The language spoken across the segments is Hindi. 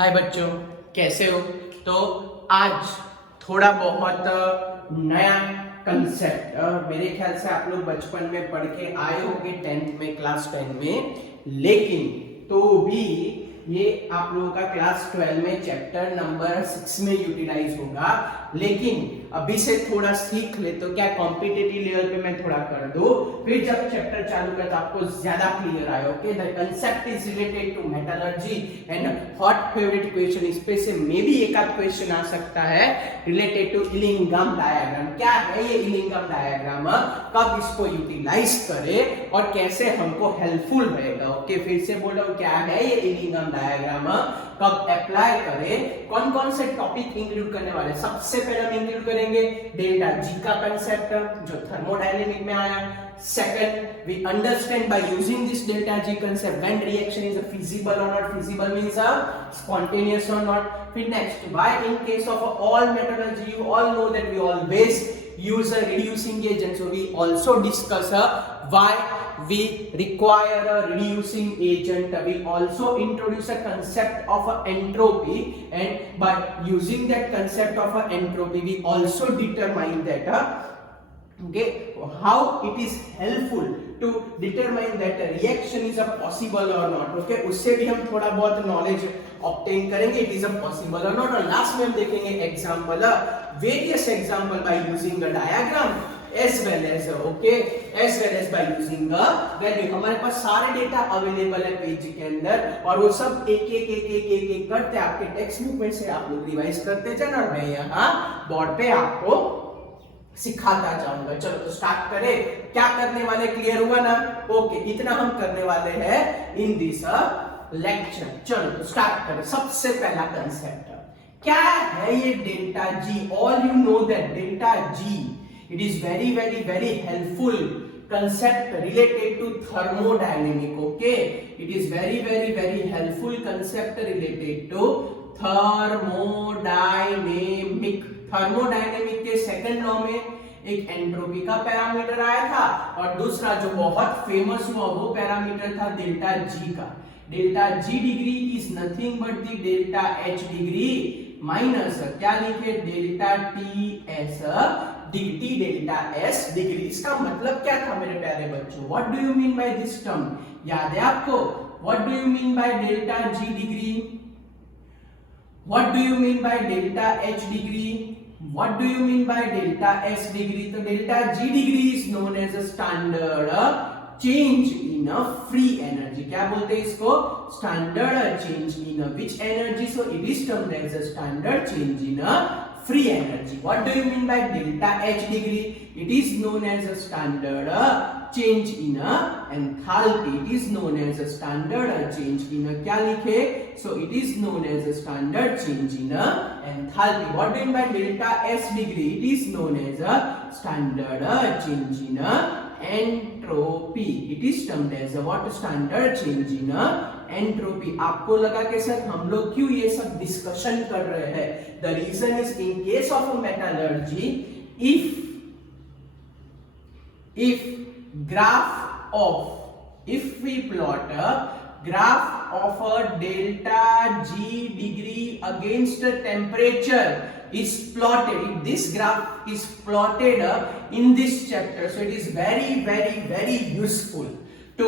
हाय बच्चों, कैसे हो? तो आज थोड़ा बहुत नया कंसेप्ट मेरे ख्याल से आप लोग बचपन में पढ़ के आए होंगे 10th में, क्लास 10 में, लेकिन तो भी ये आप लोगों का क्लास 12 में चैप्टर नंबर 6 में यूटिलाइज होगा। लेकिन अभी से थोड़ा सीख ले तो क्या कॉम्पिटिटिव लेवल पे मैं थोड़ा कर दूं, फिर जब चैप्टर चालू कर तो आपको ज्यादा क्लियर आए। Okay, the concept is related to metallurgy and hot favourite question, इस पे से मे भी एक आध क्वेश्चन आ सकता है रिलेटेड टू इलिंगम डायग्राम। क्या है ये इलिंगम डायग्राम, कब इसको यूटिलाइज करें और कैसे हमको हेल्पफुल रहेगा। ओके, फिर से बोल रहा हूं, क्या है ये इलिंगम डायग्राम, कब अप्लाई करें, कौन कौन से टॉपिक इंक्लूड करने वाले। सबसे पहले हम इंक्लूड करेंगे डेल्टा जी का कंसेप्ट जो थर्मोडायनेमिक में आया। Second, we understand by using this delta G concept when reaction is feasible or not. Feasible means spontaneous or not. Then next, why in case of all metallurgy, you all know that we always use a reducing agent. So we also discuss why we require a reducing agent. We also introduce a concept of entropy, and by using that concept of entropy, we also determine that okay, how it is helpful to determine that a reaction is a possible or not. Okay, उससे भी हम थोड़ा बहुत नॉलेज ऑब्टेन करेंगे, इट इज अ पॉसिबल और नॉट। और लास्ट में हम देखेंगे example, various example by using a diagram as well as by using a value। हमारे पास सारे डेटा अवेलेबल है पेज के अंदर और वो सब एक करते आपके टेक्स्ट बुक में से आप लोग रिवाइज करते जाना और मैं यहाँ बोर्ड पे आपको सिखाता जाऊंगा। चलो तो स्टार्ट करें। क्या करने वाले, क्लियर हुआ ना? ओके, इतना हम करने वाले हैं इन दिस लेक्चर। चलो तो स्टार्ट करें। सबसे पहला कंसेप्ट क्या है ये delta G. All you know that delta G, it is very very very helpful concept related to thermodynamic. Okay, it is very very very helpful concept related to thermodynamic। Thermodynamic के सेकंड लॉ में एक एंट्रोपी का पैरामीटर आया था और दूसरा जो बहुत फेमस हुआ वो पैरामीटर था डेल्टा जी का। Delta G degree is nothing but the delta H degree minus क्या लिखे, delta T S T delta S degree. इसका मतलब क्या था मेरे प्यारे बच्चों? What do you mean by this term? याद है आपको? What do you mean by delta G degree? What do you mean by delta H degree? What do you mean by delta S degree? तो delta G degree is known as a standard change in a free energy। क्या बोलते हैं इसको? Standard change in a which energy? So it is termed as a standard change in a free energy। What do you mean by delta H degree? It is known as a standard change in a enthalpy। It is known as a standard change in a क्या लिखे? So it is known as a standard change in a enthalpy। What do you mean by delta S degree? It is known as a standard change in a entropy। It is termed as a what? Standard change in a entropy। आपको लगा कि सर हम लोग क्यों ये सब डिस्कशन कर रहे हैं? The reason is in case of metallurgy, if we plot a graph of a delta G degree against a temperature is plotted, if this graph is plotted in this chapter, so it is very very very useful to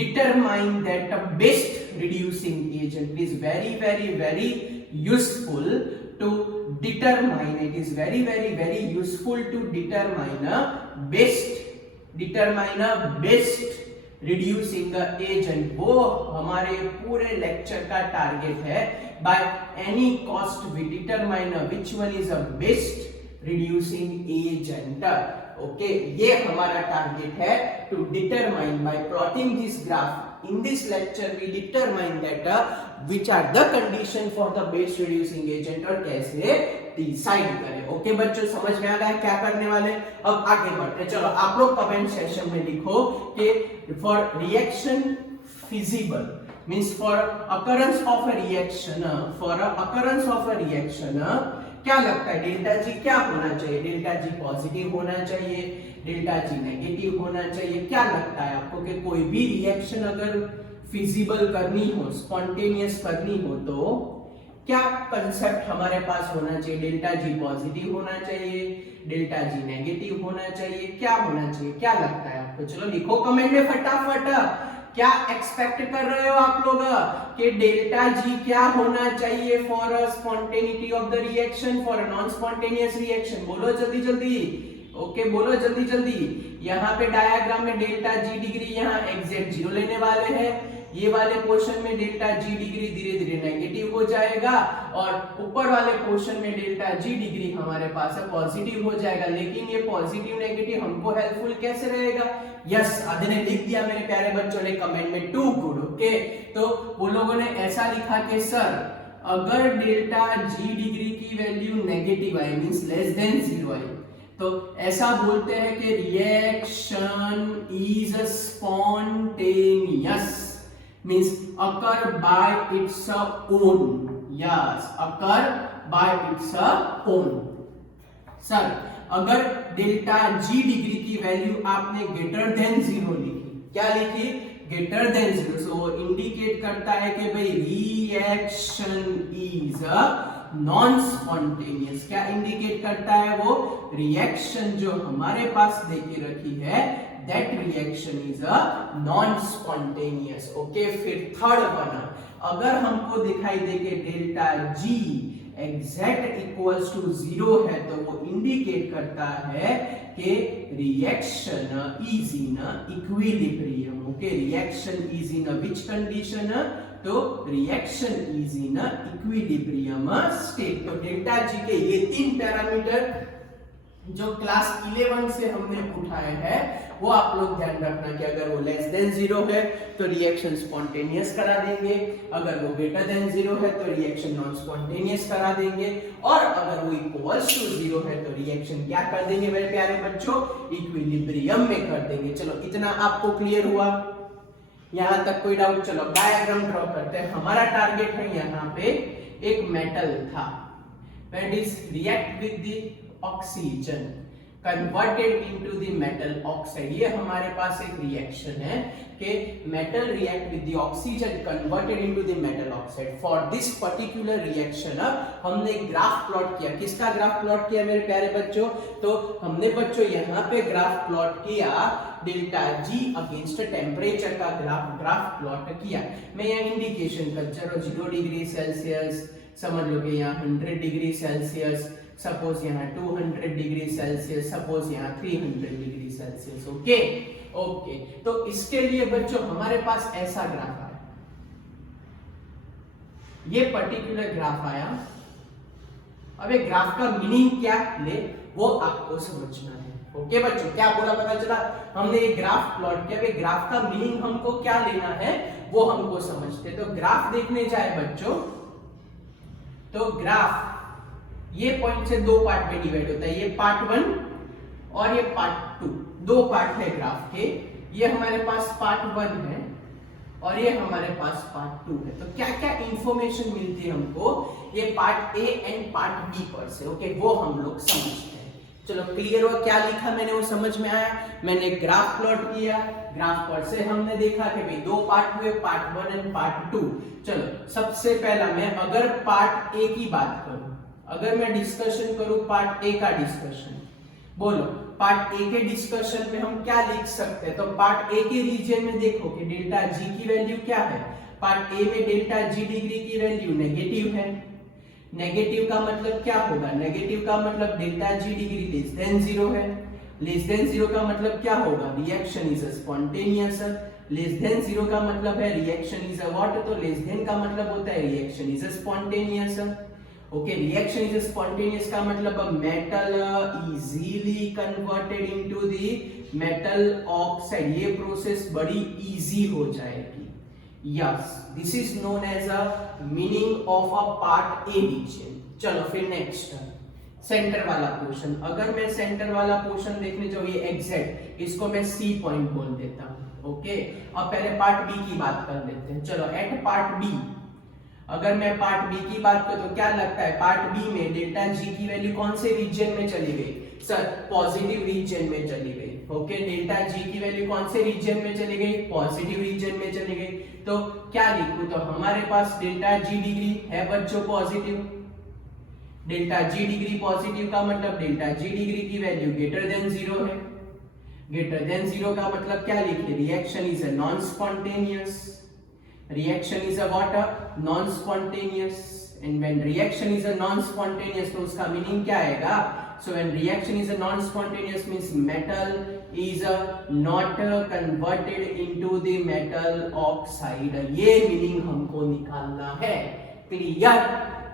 determine that best reducing agent। It is very very very useful to determine, it is very very very useful to determine a best reducing agent। वो हमारे पूरे लेक्चर का टारगेट है। by any cost we determine which one is a best reducing agent। Okay, ये हमारा टारगेट है to determine by plotting this graph। in this lecture we determine that which are the condition for the best reducing agent और कैसे डिसाइड करें। ओके बच्चों, समझ में आ रहा है क्या करने वाले? अब आगे बढ़ते। चलो आप लोग कमेंट सेक्शन में लिखो कि for reaction feasible means for occurrence of a reaction, क्या लगता है डेल्टा जी क्या होना चाहिए? डेल्टा जी पॉजिटिव होना चाहिए, डेल्टा जी नेगेटिव होना चाहिए? क्या लगता है आपको कि कोई भी रिएक्शन अगर फिजिबल करनी हो, स्पॉन्टेनियस करनी हो तो क्या कंसेप्ट हमारे पास होना चाहिए? डेल्टा जी पॉजिटिव होना चाहिए, डेल्टा जी नेगेटिव होना चाहिए, क्या होना चाहिए, क्या लगता है आपको? चलो लिखो कमेंट में फटाफट, क्या एक्सपेक्ट कर रहे हो आप लोग कि डेल्टा जी क्या होना चाहिए for a spontaneity of the reaction, for a non spontaneous reaction? बोलो जल्दी जल्दी, ओके बोलो जल्दी जल्दी। यहाँ पे डायग्राम में डेल्टा जी डिग्री यहाँ एग्जैक्ट 0 लेने वाले हैं, ये वाले पोर्शन में डेल्टा जी डिग्री धीरे धीरे नेगेटिव हो जाएगा और ऊपर वाले पोर्शन में डेल्टा जी डिग्री हमारे पास है पॉजिटिव हो जाएगा। लेकिन ये पॉजिटिव नेगेटिव हमको हेल्पफुल कैसे रहेगा? यस, आधे ने लिख दिया मेरे प्यारे बच्चों ने कमेंट में, टू गुड। ओके, तो वो लोगों ने ऐसा लिखा कि सर अगर डेल्टा जी डिग्री की वैल्यू नेगेटिव आई मींस लेस देन 0 आई, तो ऐसा बोलते हैं कि reaction is spontaneous, means occur by its own. Yes, occur by its own. Sir अगर डेल्टा जी डिग्री की वैल्यू आपने ग्रेटर देन 0 लिखी, क्या लिखी? ग्रेटर देन 0, सो इंडिकेट करता है कि भाई रिएक्शन इज नॉन स्पॉन्टेनियस। क्या इंडिकेट करता है वो? रिएक्शन जो हमारे पास देके रखी है that reaction is a non-spontaneous. Okay, फिर थर्ड बना, अगर हमको दिखाई दे कि delta G exact equals to 0 है तो वो इंडिकेट करता है कि reaction is in equilibrium. Okay, reaction is in which condition? तो reaction is in equilibrium state. तो डेल्टा जी के ये 3 पैरामीटर जो क्लास 11 से हमने उठाए हैं वो आप लोग ध्यान रखना कि अगर वो लेस देन 0 है तो रिएक्शन स्पॉन्टेनियस करा देंगे, अगर वो ग्रेटर देन 0 है तो रिएक्शन नॉन स्पॉन्टेनियस करा देंगे, और अगर वो इक्वल्स टू 0 है तो रिएक्शन क्या कर देंगे मेरे प्यारे बच्चों? इक्विलिब्रियम में कर देंगे। चलो इतना आपको क्लियर हुआ? यहां तक कोई डाउट? चलो डायग्राम ड्रॉ करते हैं। हमारा टारगेट है यहाँ पे एक मेटल था, when is react with the oxygen converted into the metal oxide. ये हमारे पास एक रिएक्शन है कि metal react with the oxygen converted into the metal oxide. For this particular reaction हमने ग्राफ प्लॉट किया। किसका ग्राफ प्लॉट किया मेरे प्यारे बच्चों? तो हमने बच्चों यहाँ पे ग्राफ प्लॉट किया डेल्टा जी अगेंस्ट टेम्परेचर का ग्राफ प्लॉट किया। मैं यहाँ इंडिकेशन कर चलो 0 डिग्री सेल्सियस, समझ लो कि यहाँ 100 डिग्री सेल्सियस, सपोज यहाँ 200 डिग्री सेल्सियस, सपोज यहाँ 300 डिग्री सेल्सियस। ओके ओके, तो इसके लिए बच्चों हमारे पास ऐसा ग्राफ आया, ये पर्टिकुलर ग्राफ आया। अब ये ग्राफ का मीनिंग क्या ले वो आपको समझना है। ओके बच्चों, क्या बोला पता चला? हमने ये ग्राफ प्लॉट किया, ग्राफ का मीनिंग हमको क्या लेना है वो हमको समझते। तो ग्राफ देखने जाए बच्चों तो ग्राफ ये पॉइंट से 2 पार्ट में डिवाइड होता है, ये पार्ट 1 और ये पार्ट 2, 2 पार्ट है ग्राफ के। ये हमारे पास पार्ट 1 है और ये हमारे पास पार्ट 2 है। तो क्या क्या इंफॉर्मेशन मिलती है हमको ये part A and part B पर से? ओके, वो हम लोग समझते हैं। चलो क्लियर हुआ? क्या लिखा मैंने वो समझ में आया? मैंने ग्राफ प्लॉट किया, ग्राफ पर से हमने देखा कि भाई 2 पार्ट हुए, पार्ट 1 एंड पार्ट 2। चलो सबसे पहला मैं अगर पार्ट ए की बात करूं, अगर मैं डिस्कशन करूं पार्ट ए का डिस्कशन, बोलो पार्ट ए के डिस्कशन में हम क्या लिख सकते हैं? तो पार्ट ए के रीजन में देखो कि डेल्टा जी की वैल्यू क्या है। पार्ट ए में डेल्टा जी डिग्री की वैल्यू नेगेटिव है। नेगेटिव का मतलब क्या होगा? नेगेटिव का मतलब delta G degree less than 0 है। लेस देन 0 का मतलब क्या होगा? Reaction is spontaneous. Less than 0 का मतलब है रिएक्शन इज व्हाट? तो लेस देन का मतलब होता है reaction is spontaneous. Okay, reaction is spontaneous का मतलब metal easily converted into the metal oxide. ये प्रोसेस बड़ी इजी हो जाएगी। Yes, this is known as a meaning of a part A region. चलो फिर नेक्स्ट सेंटर वाला पोर्शन। अगर मैं सेंटर वाला पोर्शन देखने जाऊँ, ये एग्जैक्ट, इसको मैं सी पॉइंट बोल देता हूँ। ओके, अब पहले पार्ट बी की बात कर लेते हैं। चलो एट पार्ट बी, अगर मैं पार्ट बी की बात करूं तो क्या लगता है पार्ट बी में डेल्टा जी की वैल्यू कौन से रीजन में चली गई? सर पॉजिटिव रीजन में चली गई। ओके, डेल्टा जी की वैल्यू कौन से रीजन में चली गई? पॉजिटिव रीजन में चली गई। तो क्या लिखूं, तो हमारे पास डेल्टा जी डिग्री है बच्चों positive, delta G degree positive का मतलब डेल्टा जी डिग्री की वैल्यू ग्रेटर देन 0 है, ग्रेटर देन 0 का मतलब क्या लिखे, reaction is a non spontaneous, reaction is a what, non spontaneous, and when reaction is a non spontaneous तो उसका मीनिंग क्या आएगा, so when reaction is a non spontaneous means metal is not converted into the metal oxide, ये मीनिंग हमको निकालना है, क्लियर।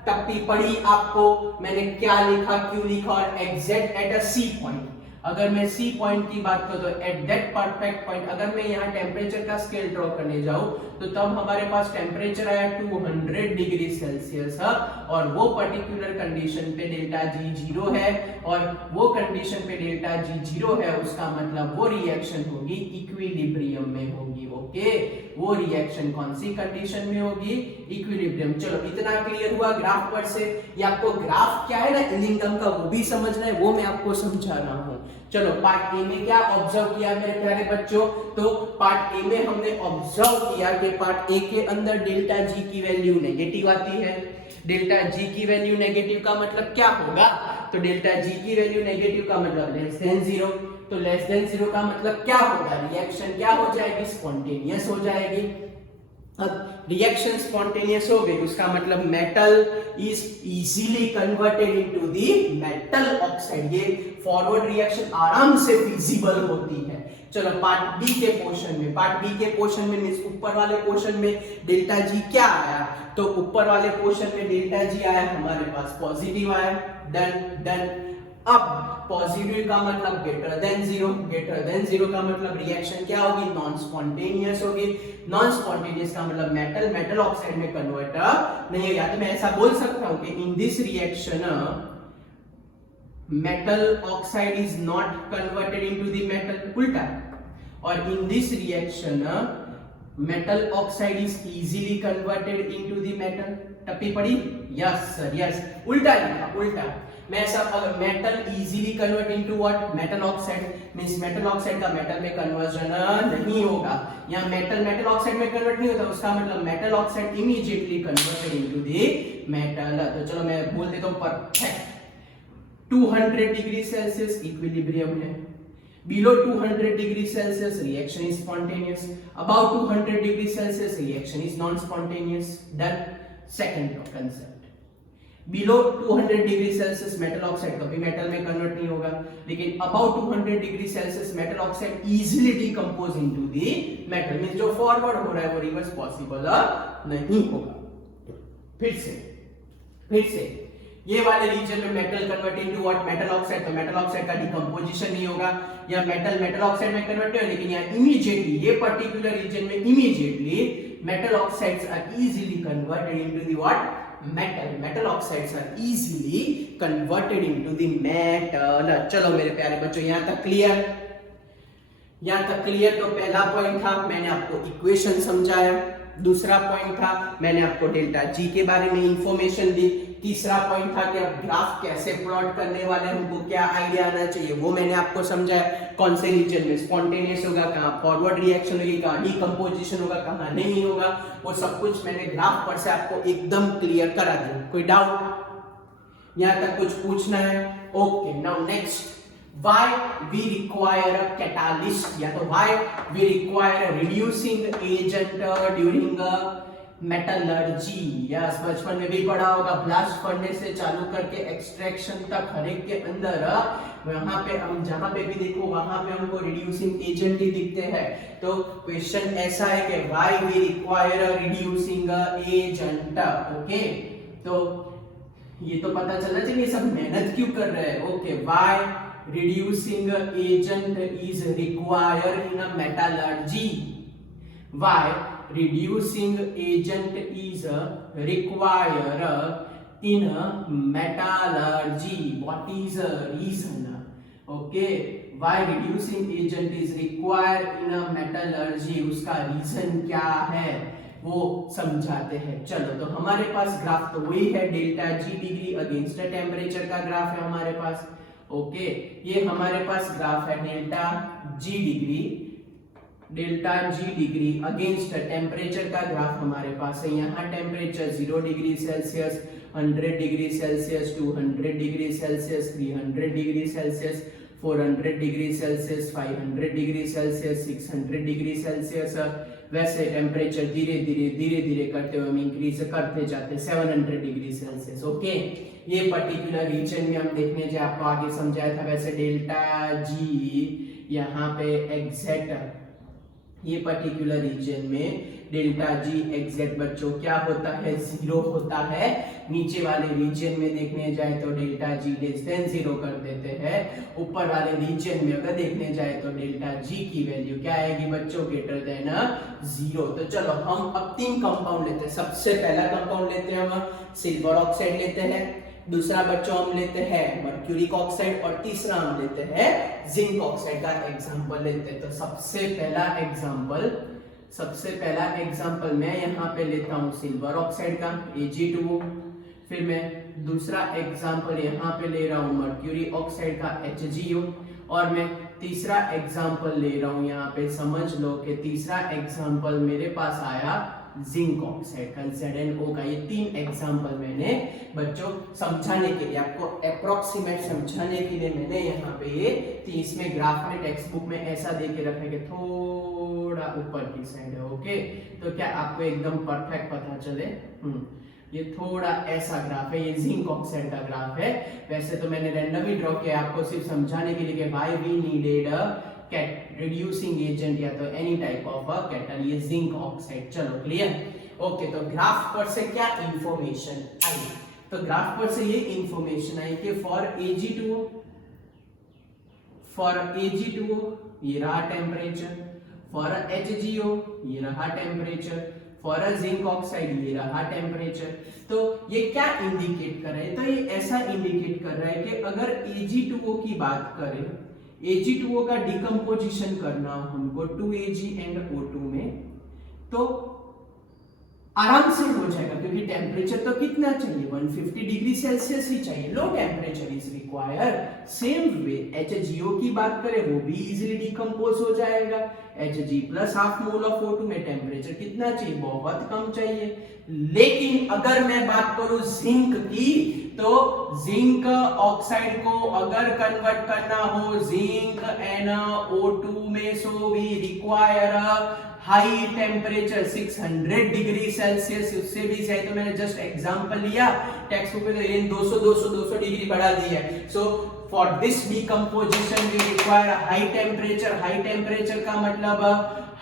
टप्पी पढ़ी आपको, मैंने क्या लिखा, क्यों लिखा, और exact at a C point. अगर मैं सी पॉइंट की बात करूं तो एट दैट परफेक्ट पॉइंट, अगर मैं यहाँ टेम्परेचर का स्केल ड्रॉ करने जाऊं तो तब हमारे पास टेम्परेचर आया 200 डिग्री सेल्सियस, और वो पर्टिकुलर कंडीशन पे डेल्टा जी 0 है, और वो कंडीशन पे डेल्टा जी 0 है, उसका मतलब वो रिएक्शन होगी इक्विलिब्रियम में होगी, ओके। वो रिएक्शन कौन सी कंडीशन में होगी, इक्विलिब्रियम। चलो इतना क्लियर हुआ ग्राफ पर से। ये आपको ग्राफ क्या है ना इलिंगम का वो भी समझना है, वो मैं आपको समझा रहा हूं। चलो पार्ट ए में क्या ऑब्जर्व किया मेरे प्यारे बच्चों, तो पार्ट ए में हमने ऑब्जर्व किया कि पार्ट ए के अंदर डेल्टा जी की वैल्यू नेगेटिव आती है। डेल्टा जी की वैल्यू नेगेटिव का मतलब क्या होगा, तो डेल्टा जी की वैल्यू नेगेटिव का मतलब लेस देन 0, तो लेस देन 0 का मतलब क्या होगा, रिएक्शन क्या हो जाएगी, स्पॉन्टेनियस हो जाएगी। अब रिएक्शन स्पॉन्टेनियस हो गई, उसका मतलब metal is easily converted into the metal oxide, ये फॉरवर्ड रिएक्शन आराम से फिजिबल होती है। चलो पार्ट बी के पोर्शन में, पार्ट बी के पोर्शन में मींस ऊपर वाले पोर्शन में डेल्टा जी क्या आया, तो ऊपर वाले पोर्शन में डेल्टा जी आया हमारे पास पॉजिटिव आया, डन डन। अब पॉजिटिव का मतलब ग्रेटर देन 0, ग्रेटर देन 0 का मतलब रिएक्शन क्या होगी, नॉन स्पॉन्टेनियस होगी, नॉन स्पॉन्टेनियस का मतलब मेटल मेटल ऑक्साइड में कन्वर्ट नहीं होगा। तो मैं ऐसा बोल सकता हूं कि in this reaction metal oxide is not converted into the metal, उल्टा, और in this reaction metal oxide is easily converted into the metal, टप्पी पड़ी, यस सर यस, उल्टा लिखा, उल्टा। मैं ऐसा अगर metal easily convert into what, metal oxide means metal oxide का मेटल में कन्वर्जन नहीं होगा, या मेटल मेटल ऑक्साइड में कन्वर्ट नहीं होता, उसका मतलब metal oxide immediately converted into the metal. तो चलो मैं बोल देता हूं परफेक्ट 200 डिग्री सेल्सियस इक्विलिब्रियम है, below 200 degree Celsius reaction is spontaneous, above 200 degree Celsius reaction is non-spontaneous, done। second concept, below 200 degree Celsius metal oxide कभी मेटल में कन्वर्ट नहीं होगा, लेकिन above 200 degree Celsius metal oxide easily decompose into the metal, means जो फॉरवर्ड हो रहा है वो रिवर्स पॉसिबल नहीं होगा। फिर से ये वाले रीजन में metal convert into what, metal oxide, तो मेटल ऑक्साइड का डिकम्पोजिशन नहीं होगा, या मेटल मेटल ऑक्साइड में कन्वर्ट हो, लेकिन यहाँ इमीडिएटली ये पर्टिकुलर रीजन में immediately metal oxides are easily converted into the what, metal, metal oxides are easily converted into the metal. चलो मेरे प्यारे बच्चों यहाँ तक क्लियर, यहाँ तक क्लियर। तो पहला पॉइंट था मैंने आपको इक्वेशन समझाया, दूसरा पॉइंट था मैंने आपको डेल्टा जी के बारे में इंफॉर्मेशन दी, तीसरा पॉइंट था कि अब ग्राफ कैसे प्लॉट करने वाले हैं, हमको क्या आइडिया आना चाहिए वो मैंने आपको समझाया, कौन से रीजन में स्पॉन्टेनियस होगा, कहाँ फॉरवर्ड रिएक्शन होगी, कहाँ डिकम्पोजिशन होगा, कहाँ नहीं होगा, वो सब कुछ मैंने ग्राफ पर से आपको एकदम क्लियर करा दिया। कोई डाउट, यहाँ तक कुछ पूछना है? Okay, now next, why we require a catalyst, या तो why we require a reducing agent during metallurgy. Yes, बचपन में भी पढ़ा होगा, ब्लास्ट करने से चालू करके एक्सट्रैक्शन तक हर एक के अंदर वहां पे हम जहां पे भी देखो वहां पे हमको रिड्यूसिंग एजेंट ही दिखते हैं। तो क्वेश्चन ऐसा है कि why we require a reducing agent, okay. तो ये तो पता चलना चाहिए सब मेहनत क्यों कर रहे हैं। Okay, why reducing agent is required in a metallurgy, why reducing agent is required in a metallurgy, what is the reason? Okay, why reducing agent is required in a metallurgy, उसका रीजन क्या है वो समझाते हैं। चलो, तो हमारे पास ग्राफ तो वही है, delta G degree against temperature का ग्राफ है हमारे पास। ओके, ये हमारे पास ग्राफ है delta G degree delta G degree against temperature का ग्राफ हमारे पास है। यहाँ temperature 0 degree Celsius, 100 degree Celsius, 200 degree Celsius, 300 degree Celsius, 400 degree Celsius, 500 degree Celsius, 600 degree Celsius. वैसे टेम्परेचर धीरे धीरे करते हुए हम इंक्रीज करते जाते 700 डिग्री सेल्सियस। ओके, ये पर्टिकुलर रीजन में हम देखने जो आपको आगे समझाया था। वैसे डेल्टा जी यहाँ पे एग्जैक्ट ये पर्टिकुलर रीजन में डेल्टा जी एग्जैक्ट बच्चों क्या होता है, 0 होता है। नीचे वाले रीजन में देखने जाए तो डेल्टा जी लेस देन 0 कर देते हैं। ऊपर वाले रीजन में अगर देखने जाए तो डेल्टा जी की वैल्यू क्या आएगी बच्चों, ग्रेटर देन 0। तो चलो हम अब 3 कंपाउंड लेते हैं। सबसे पहला कंपाउंड लेते हैं हम सिल्वर ऑक्साइड लेते हैं, दूसरा बच्चों हम लेते हैं मर्क्यूरिक ऑक्साइड और तीसरा हम लेते हैं जिंक ऑक्साइड का एग्जांपल लेते हैं। तो सबसे पहला एग्जांपल मैं यहाँ पे लेता हूँ सिल्वर ऑक्साइड का Ag2O। फिर मैं दूसरा एग्जांपल यहाँ पे ले रहा हूँ मर्क्यूरी ऑक्साइड का HgO और मैं तीसरा एग्जांपल ले रहा हूँ यहाँ पे समझ लो कि तीसरा एग्जांपल मेरे पास आया जिंक ऑक्साइड का ZnO का। ये 3 एग्जांपल मैंने बच्चों समझाने के लिए, आपको अप्रोक्सीमेट समझाने के लिए मैंने यहाँ पे ये इसमें ग्राफ में टेक्स्ट बुक में ऐसा दे के रखा है कि थोड़ा ऊपर की साइड है। ओके, तो क्या आपको एकदम परफेक्ट पता चले। ये थोड़ा ऐसा ग्राफ है, ये जिंक ऑक्साइड का ग्राफ है। वैसे तो मैंने रैंडमली ड्रॉ किया आपको सिर्फ समझाने के लिए कि why we needed reducing agent या तो any type of a cattle, ये जिंक ऑक्साइड। चलो क्लियर। ओके, तो ग्राफ पर से क्या इंफॉर्मेशन आई, तो ग्राफ पर से ये इंफॉर्मेशन आई कि फॉर Ag2O ये रहा टेम्परेचर, फॉर HgO ये रहा टेम्परेचर, फॉर जिंक ऑक्साइड ये रहा टेम्परेचर। तो ये क्या इंडिकेट कर रहा है, तो ये ऐसा इंडिकेट कर रहा है कि अगर Ag2O की बात करें, Ag2O का डिकम्पोजिशन करना हमको 2Ag एंड O2 में, तो आराम से हो जाएगा क्योंकि टेम्परेचर तो कितना चाहिए, 150 डिग्री सेल्सियस ही चाहिए। Low temperature is required. Same way HgO की बात करें वो भी इजीली डिकम्पोज हो जाएगा। Hg plus half mole of O2 में टेम्परेचर कितना चाहिए, बहुत कम चाहिए। लेकिन अगर मैं बात करूं जिंक की, तो जिंक ऑक्साइड को अगर कन्वर्ट करना हो जिंक NO2 में, so we require high temperature 600 degree Celsius, उससे भी चाहिए। तो मैंने जस्ट एग्जांपल लिया टेक्स्ट बुक में, 200 डिग्री बढ़ा दी है। So for this decomposition we require high temperature. High temperature का मतलब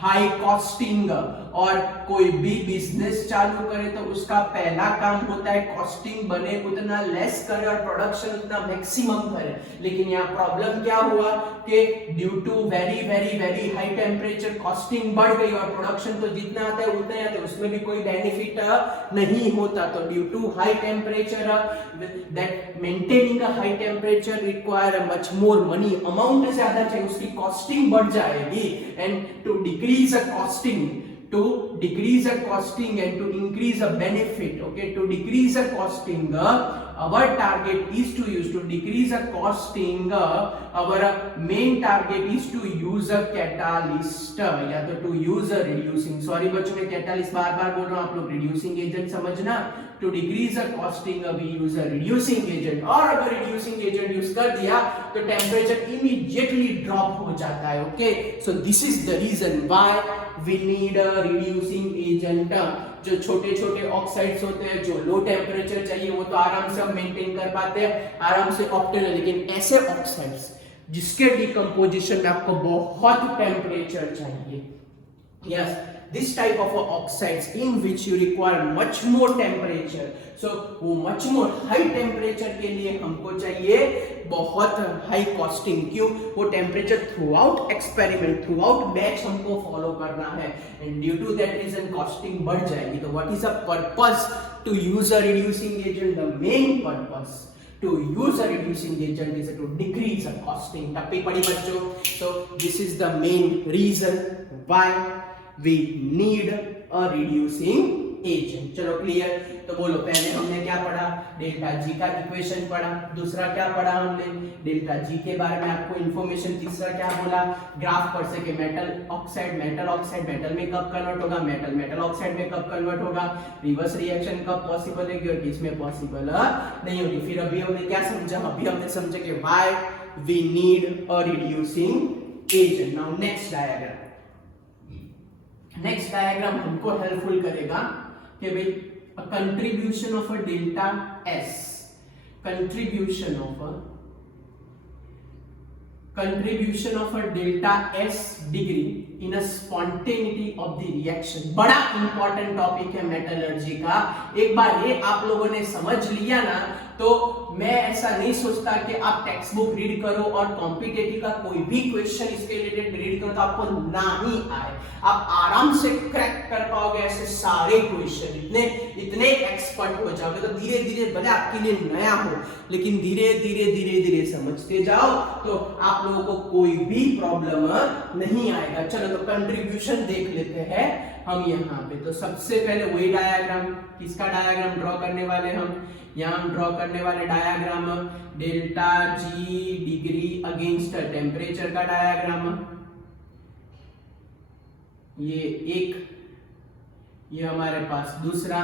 हाई कॉस्टिंग। और कोई भी बिजनेस चालू करे तो उसका पहला काम होता है कॉस्टिंग बने उतना लेस करे और प्रोडक्शन उतना मैक्सिमम करे। लेकिन यहाँ प्रॉब्लम क्या हुआ कि due to very high temperature costing बढ़ गई और प्रोडक्शन तो जितना आता है उतना ही आता है, उसमें भी कोई बेनिफिट नहीं होता। तो due to high temperature that maintaining a high temperature require much more money, amount ज्यादा चाहिए, उसकी कॉस्टिंग बढ़ जाएगी। And to decrease a costing and to increase a benefit, okay, to decrease a costing, our target is to use to decrease a costing, our main target is to use a catalyst या तो to use a reducing, sorry बच्चों मैं catalyst बार बार बोल रहा हूँ, आप लोग reducing agent समझना। to decrease the costing we use a reducing agent, और अगर reducing agent यूज कर दिया तो टेम्परेचर immediately ड्रॉप हो जाता है। Okay, so this is the reason why we need a reducing agent. जो छोटे छोटे ऑक्साइड्स होते हैं जो लो टेम्परेचर चाहिए वो तो आराम से हम मेंटेन कर पाते हैं, आराम से ऑप्टिमल। लेकिन ऐसे ऑक्साइड्स जिसके डिकम्पोजिशन में आपको बहुत टेम्परेचर चाहिए, yes, this type of oxides in which you require much more temperature, so वो much more high temperature के लिए हमको चाहिए बहुत हाई कॉस्टिंग। क्यों, वो temperature throughout experiment, throughout batch हमको फॉलो करना है, and due to that reason costing बढ़ जाएगी। तो what is the purpose to use a reducing agent, the main purpose to use a reducing agent is to decrease the costing। टप्पी पड़ी बच्चों। so this is the main reason why we need a reducing agent। चलो क्लियर। तो बोलो पहले हमने क्या पढ़ा, डेल्टा जी का इक्वेशन पढ़ा, दूसरा क्या पढ़ा हमने, डेल्टा जी के बारे में आपको इंफॉर्मेशन, तीसरा क्या बोला, ग्राफ पढ़ सके मेटल ऑक्साइड मेटल में कब कन्वर्ट होगा, मेटल ऑक्साइड में कब कन्वर्ट होगा, रिवर्स रिएक्शन कब पॉसिबल होगी और किसमें पॉसिबल नहीं होगी। फिर अभी हमने क्या समझा, अभी हमने समझा कि why we need a reducing agent. Now next diagram हमको हेल्पफुल करेगा कि भाई contribution of a delta S, contribution of a delta S degree in a spontaneity of the reaction. बड़ा इंपॉर्टेंट टॉपिक है मेटलर्जी का। एक बार ये आप लोगों ने समझ लिया ना, तो मैं ऐसा नहीं सोचता कि आप टेक्स्ट बुक रीड करो और कॉम्पिटिटिव का कोई भी क्वेश्चन इसके रिलेटेड रीड करो तो आपको ना ही आए, आप आराम से क्रैक कर पाओगे ऐसे सारे क्वेश्चन, इतने एक्सपर्ट हो जाओगे। तो धीरे धीरे भले आपके लिए नया हो, लेकिन धीरे धीरे समझते जाओ तो आप लोगों को कोई भी प्रॉब्लम नहीं आएगा। चलो तो कंट्रीब्यूशन देख लेते हैं हम यहाँ पे। तो सबसे पहले वही डायग्राम, किसका डायग्राम ड्रॉ करने वाले हम, यहाँ हम ड्रॉ करने वाले diagram delta G degree against temperature का डायग्राम। ये एक, ये हमारे पास दूसरा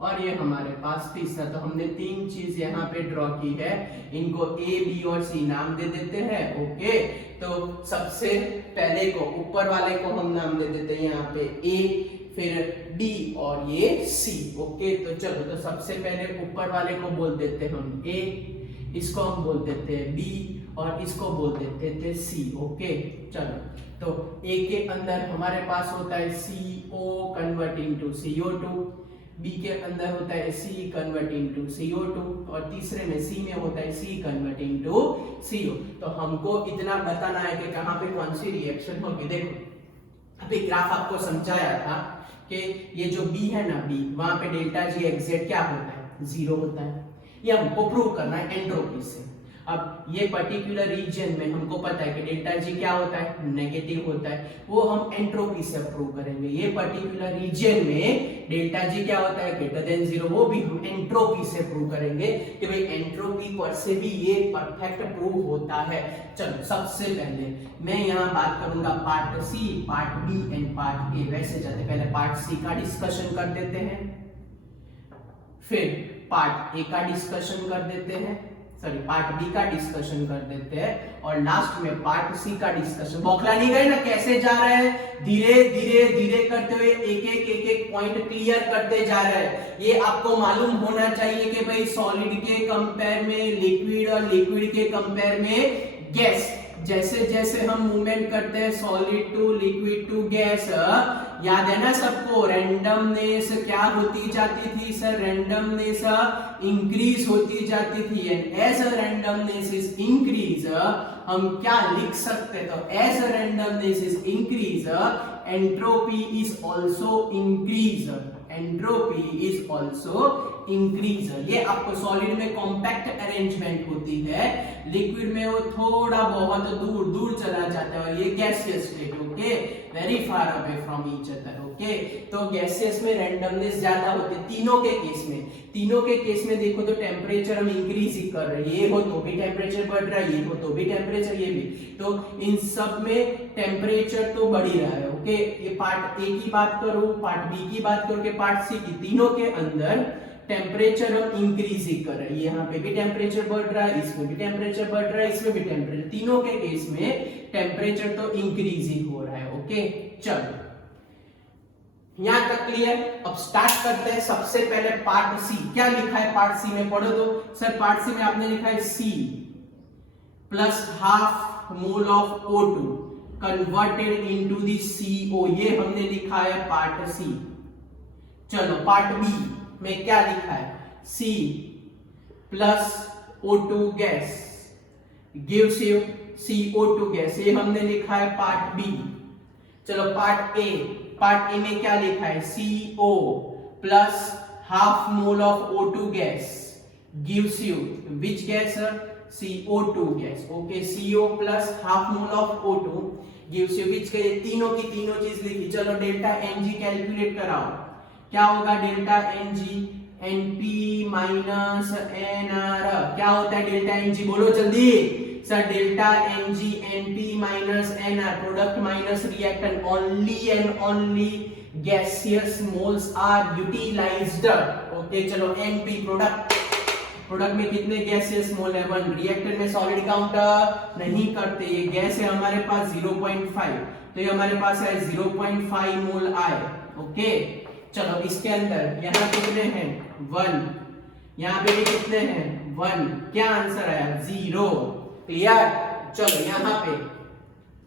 और ये हमारे पास तीसरा। तो हमने तीन चीज यहाँ पे ड्रॉ की है, इनको ए बी और सी नाम दे देते हैं। ओके, तो सबसे पहले को ऊपर वाले को हम नाम दे देते हैं यहाँ पे ए, फिर डी और ये सी। ओके, तो चलो तो सबसे पहले ऊपर वाले को बोल देते हैं हम ए, इसको हम बोल देते हैं बी और इसको बोल देते थे सी। ओके, चलो तो ए के अंदर हमारे पास होता है CO converting to CO2, B के अंदर होता है C कन्वर्टिंग टू CO2 और तीसरे में सी में होता है C कन्वर्टिंग टू CO। तो हमको इतना बताना है कि कहाँ पे कौन सी रिएक्शन होगी। देखो अभी ग्राफ आपको समझाया था कि ये जो B है ना, B वहां पे डेल्टा जी एग्जैक्ट क्या होता है, 0 होता है। ये हमको प्रूव करना है एंट्रोपी से। अब ये पर्टिकुलर रीजन में हमको पता है कि डेल्टा जी क्या होता है, नेगेटिव होता है, वो हम एंट्रोपी से प्रूव करेंगे। ये पर्टिकुलर रीजन में डेल्टा जी क्या होता है, ग्रेटर देन 0, वो भी हम एंट्रोपी से प्रूव करेंगे कि भाई एंट्रोपी पर से भी ये परफेक्ट प्रूव होता है। चलो सबसे पहले मैं यहाँ बात करूंगा part C, part B and part A. वैसे जाते पहले पार्ट सी का डिस्कशन कर देते हैं, फिर पार्ट ए का डिस्कशन कर देते हैं, सॉरी पार्ट बी का डिस्कशन कर देते हैं और लास्ट में पार्ट सी का डिस्कशन। बौखला नहीं गए ना, कैसे जा रहे हैं, धीरे करते हुए एक पॉइंट क्लियर करते जा रहे हैं। ये आपको मालूम होना चाहिए कि भाई सॉलिड के कंपेयर में लिक्विड और लिक्विड के कंपेयर में गैस, जैसे जैसे हम मूवमेंट करते हैं solid to liquid to gas, याद है ना सबको, रैंडमनेस क्या होती जाती थी सर, रैंडमनेस इंक्रीज होती जाती थी। And as randomness is increase, हम क्या लिख सकते, तो as randomness is increase entropy is also increase, entropy is also increase. ये आपको सॉलिड में कॉम्पैक्ट अरेंजमेंट होती है, लिक्विड में वो थोड़ा बहुत दूर दूर चला जाता है और ये gaseous state, okay, very far away from each other. Okay, तो गैसियस में रैंडमनेस ज्यादा होती है तीनों के केस में देखो तो टेम्परेचर हम इंक्रीज ही कर रहे हैं, ये हो तो भी टेम्परेचर बढ़ रहा है, ये हो तो भी टेम्परेचर, ये भी, तो इन सब में टेम्परेचर तो बढ़ ही रहा है। ओके, ये पार्ट ए की बात करूं, पार्ट बी की बात करूं कि पार्ट सी की, तीनों के अंदर टेम्परेचर हम इंक्रीज ही कर रहे हैं। यहाँ पे भी टेम्परेचर बढ़ रहा है, इसमें भी टेम्परेचर बढ़ रहा है, इसमें भी टेम्परेचर, तीनों के केस में टेम्परेचर तो इंक्रीज ही हो रहा है। ओके, चलो यहां तक क्लियर। अब स्टार्ट करते हैं। सबसे पहले पार्ट सी, क्या लिखा है पार्ट सी में, पढ़ो तो सर। पार्ट सी में आपने लिखा है C plus half mole of O2 converted into the CO, ये हमने लिखा है पार्ट सी। चलो पार्ट बी में क्या लिखा है, C plus O2 gas gives you CO2 gas, ये हमने लिखा है पार्ट बी। चलो पार्ट ए में क्या लिखा है, CO plus half mole of O2 gas gives you which gas, CO2 gas. Okay, CO plus half mole of O2 gives you which gas, तीनों की तीनों चीज लिखी। चलो डेल्टा Mg कैलकुलेट कराओ, क्या होगा delta N G N P minus N R, क्या होता है डेल्टा एन जी, बोलो जल्दी sir, delta N G N P minus N R, product minus reactant, only and only gaseous moles are utilized. Okay चलो, एनपी प्रोडक्ट, प्रोडक्ट में कितने गैसियस मोल है 1, रिएक्टेंट में सॉलिड काउंट नहीं करते, ये गैस है हमारे पास 0.5, तो ये हमारे पास है 0.5 मोल आए। ओके चलो, इसके अंदर यहाँ कितने हैं 1, यहाँ पे भी कितने हैं 1, क्या आंसर आया 0। क्लियर, चलो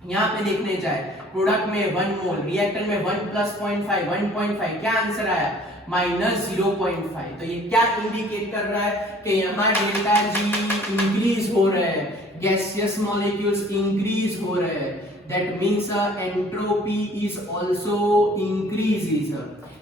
यहाँ पे देखने जाए, प्रोडक्ट में 1 मोल, रिएक्टर में 1 प्लस 0.5 1.5, क्या आंसर आया माइनस 0.5। तो ये क्या इंडिकेट कर रहा है कि यहाँ डेल्टा जी इंक्रीज हो रहा है, गैसियस मॉलिक्यूल्स इंक्रीज हो रहे हैं, that means entropy is also increases.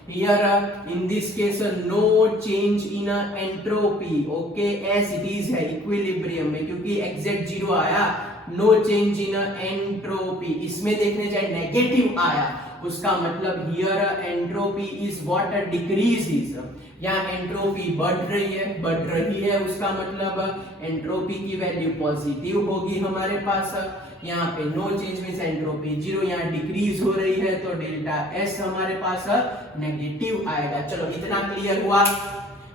Here in this case no change in entropy, okay, as it is है इक्विलिब्रियम में, क्योंकि एग्जैक्ट जीरो आया, नो चेंज इन एंट्रोपी। इसमें देखने जाए नेगेटिव आया, उसका मतलब here entropy is what decreases, यहाँ एंट्रोपी बढ़ रही है, उसका मतलब एंट्रोपी की वैल्यू पॉजिटिव होगी हमारे पास। यहाँ पे no change means entropy zero, यहाँ डिक्रीज हो रही है तो डेल्टा एस हमारे पास नेगेटिव आएगा। चलो इतना क्लियर हुआ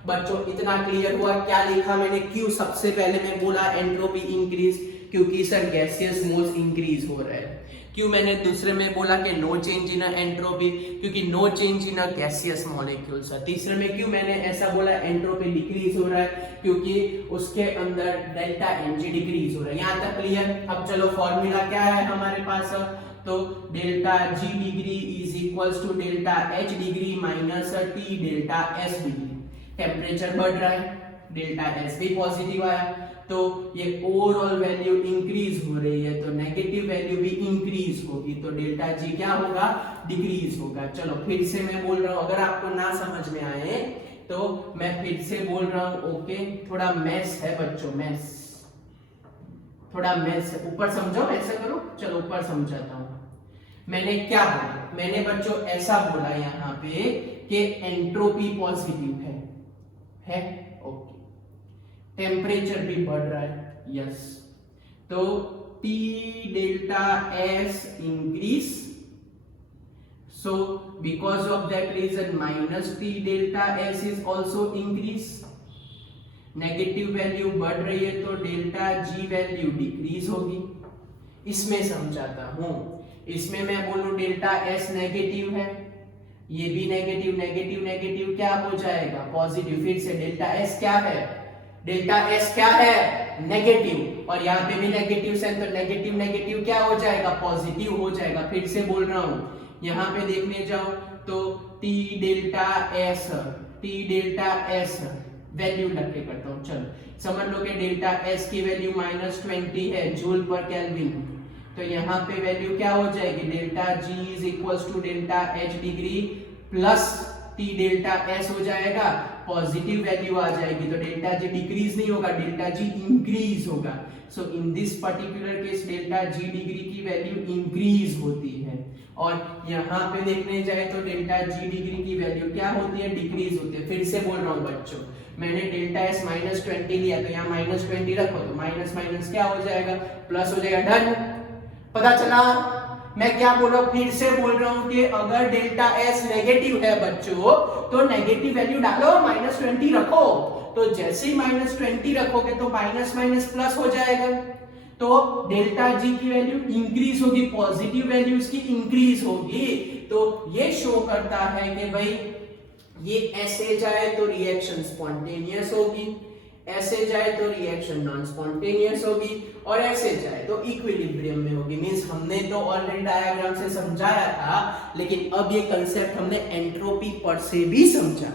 बच्चों, इतना क्लियर हुआ। क्या लिखा मैंने, क्यों सबसे पहले मैं बोला एंट्रोपी इंक्रीज, क्योंकि सर गैसियस मोल्स इंक्रीज हो रहे हैं। क्यों मैंने दूसरे में बोला कि नो चेंज इन एंट्रोपी, क्योंकि no change in gaseous molecules. तीसरे में क्यों मैंने ऐसा बोला एंट्रोपी डिक्रीज हो रहा है, क्योंकि उसके अंदर डेल्टा एनजी डिक्रीज हो रहा है। यहाँ तक क्लियर। अब चलो फॉर्मूला क्या है हमारे पास, तो delta G degree is equals to delta H degree minus T delta S degree. Temperature बढ़ रहा है, डेल्टा एस भी पॉजिटिव आया, तो ये ओवरऑल वैल्यू इंक्रीज हो रही है, तो नेगेटिव वैल्यू भी इंक्रीज होगी, तो डेल्टा जी क्या होगा डिक्रीज होगा। चलो फिर से मैं बोल रहा हूं, अगर आपको ना समझ में आए तो मैं फिर से बोल रहा हूं। ओके, थोड़ा मैथ्स है बच्चों, मैथ्स थोड़ा मैथ्स है, ऊपर समझो, ऐसा करो, चलो ऊपर समझाता हूं। मैंने क्या बोला, मैंने बच्चों ऐसा बोला यहाँ पे कि एंट्रोपी पॉजिटिव है। ओके, टेम्परेचर भी बढ़ रहा है, यस, तो T delta S increase, so because of that reason minus T delta S is also increase. Negative value बढ़ रही है तो डेल्टा G वैल्यू डिक्रीज होगी। इसमें समझाता हूं, इसमें मैं बोलूं डेल्टा S नेगेटिव है, ये भी नेगेटिव नेगेटिव नेगेटिव क्या हो जाएगा पॉजिटिव। फिर से डेल्टा S क्या है, डेल्टा एस क्या है नेगेटिव, और यहाँ पे भी नेगेटिव से, तो नेगेटिव नेगेटिव क्या हो जाएगा पॉजिटिव हो जाएगा। फिर से बोल रहा हूं, यहाँ पे देखने जाओ तो टी डेल्टा एस वैल्यू लग के करता हूं। चलो समझ लो कि डेल्टा एस की वैल्यू -20 है जूल पर केल्विन, तो यहाँ पे वैल्यू क्या हो जाएगी delta G is equals to delta H degree plus T delta S हो जाएगा, पॉजिटिव वैल्यू आ जाएगी, तो डेल्टा जी डिक्रीज नहीं होगा, डेल्टा जी इंक्रीज होगा। So in this particular case delta G degree की वैल्यू इंक्रीज होती है, और यहाँ पे देखने जाए तो डेल्टा जी डिग्री की वैल्यू क्या होती है डिक्रीज होती है। फिर से बोल रहा हूँ बच्चों, मैंने डेल्टा एस -20 लिया, तो यहाँ -20 रखो, तो माइनस माइनस क्या हो जाएगा प्लस हो जाएगा। डन, पता चला मैं क्या बोल रहा हूं, फिर से बोल रहा हूं कि अगर डेल्टा एस नेगेटिव है बच्चों तो नेगेटिव वैल्यू डालो, -20 रखो, तो जैसे ही -20 रखोगे तो माइनस माइनस प्लस हो जाएगा, तो डेल्टा जी की वैल्यू इंक्रीज होगी, पॉजिटिव वैल्यू इसकी इंक्रीज होगी। तो ये शो करता है कि भाई ये ऐसे जाए तो रिएक्शन स्पॉन्टेनियस होगी, ऐसे जाए तो रिएक्शन नॉन स्पॉन्टेनियस होगी, और ऐसे जाए तो इक्विलिब्रियम में होगी। मींस हमने तो ऑलरेडी डायग्राम से समझाया था, लेकिन अब ये कंसेप्ट हमने एंट्रोपी पर से भी समझा।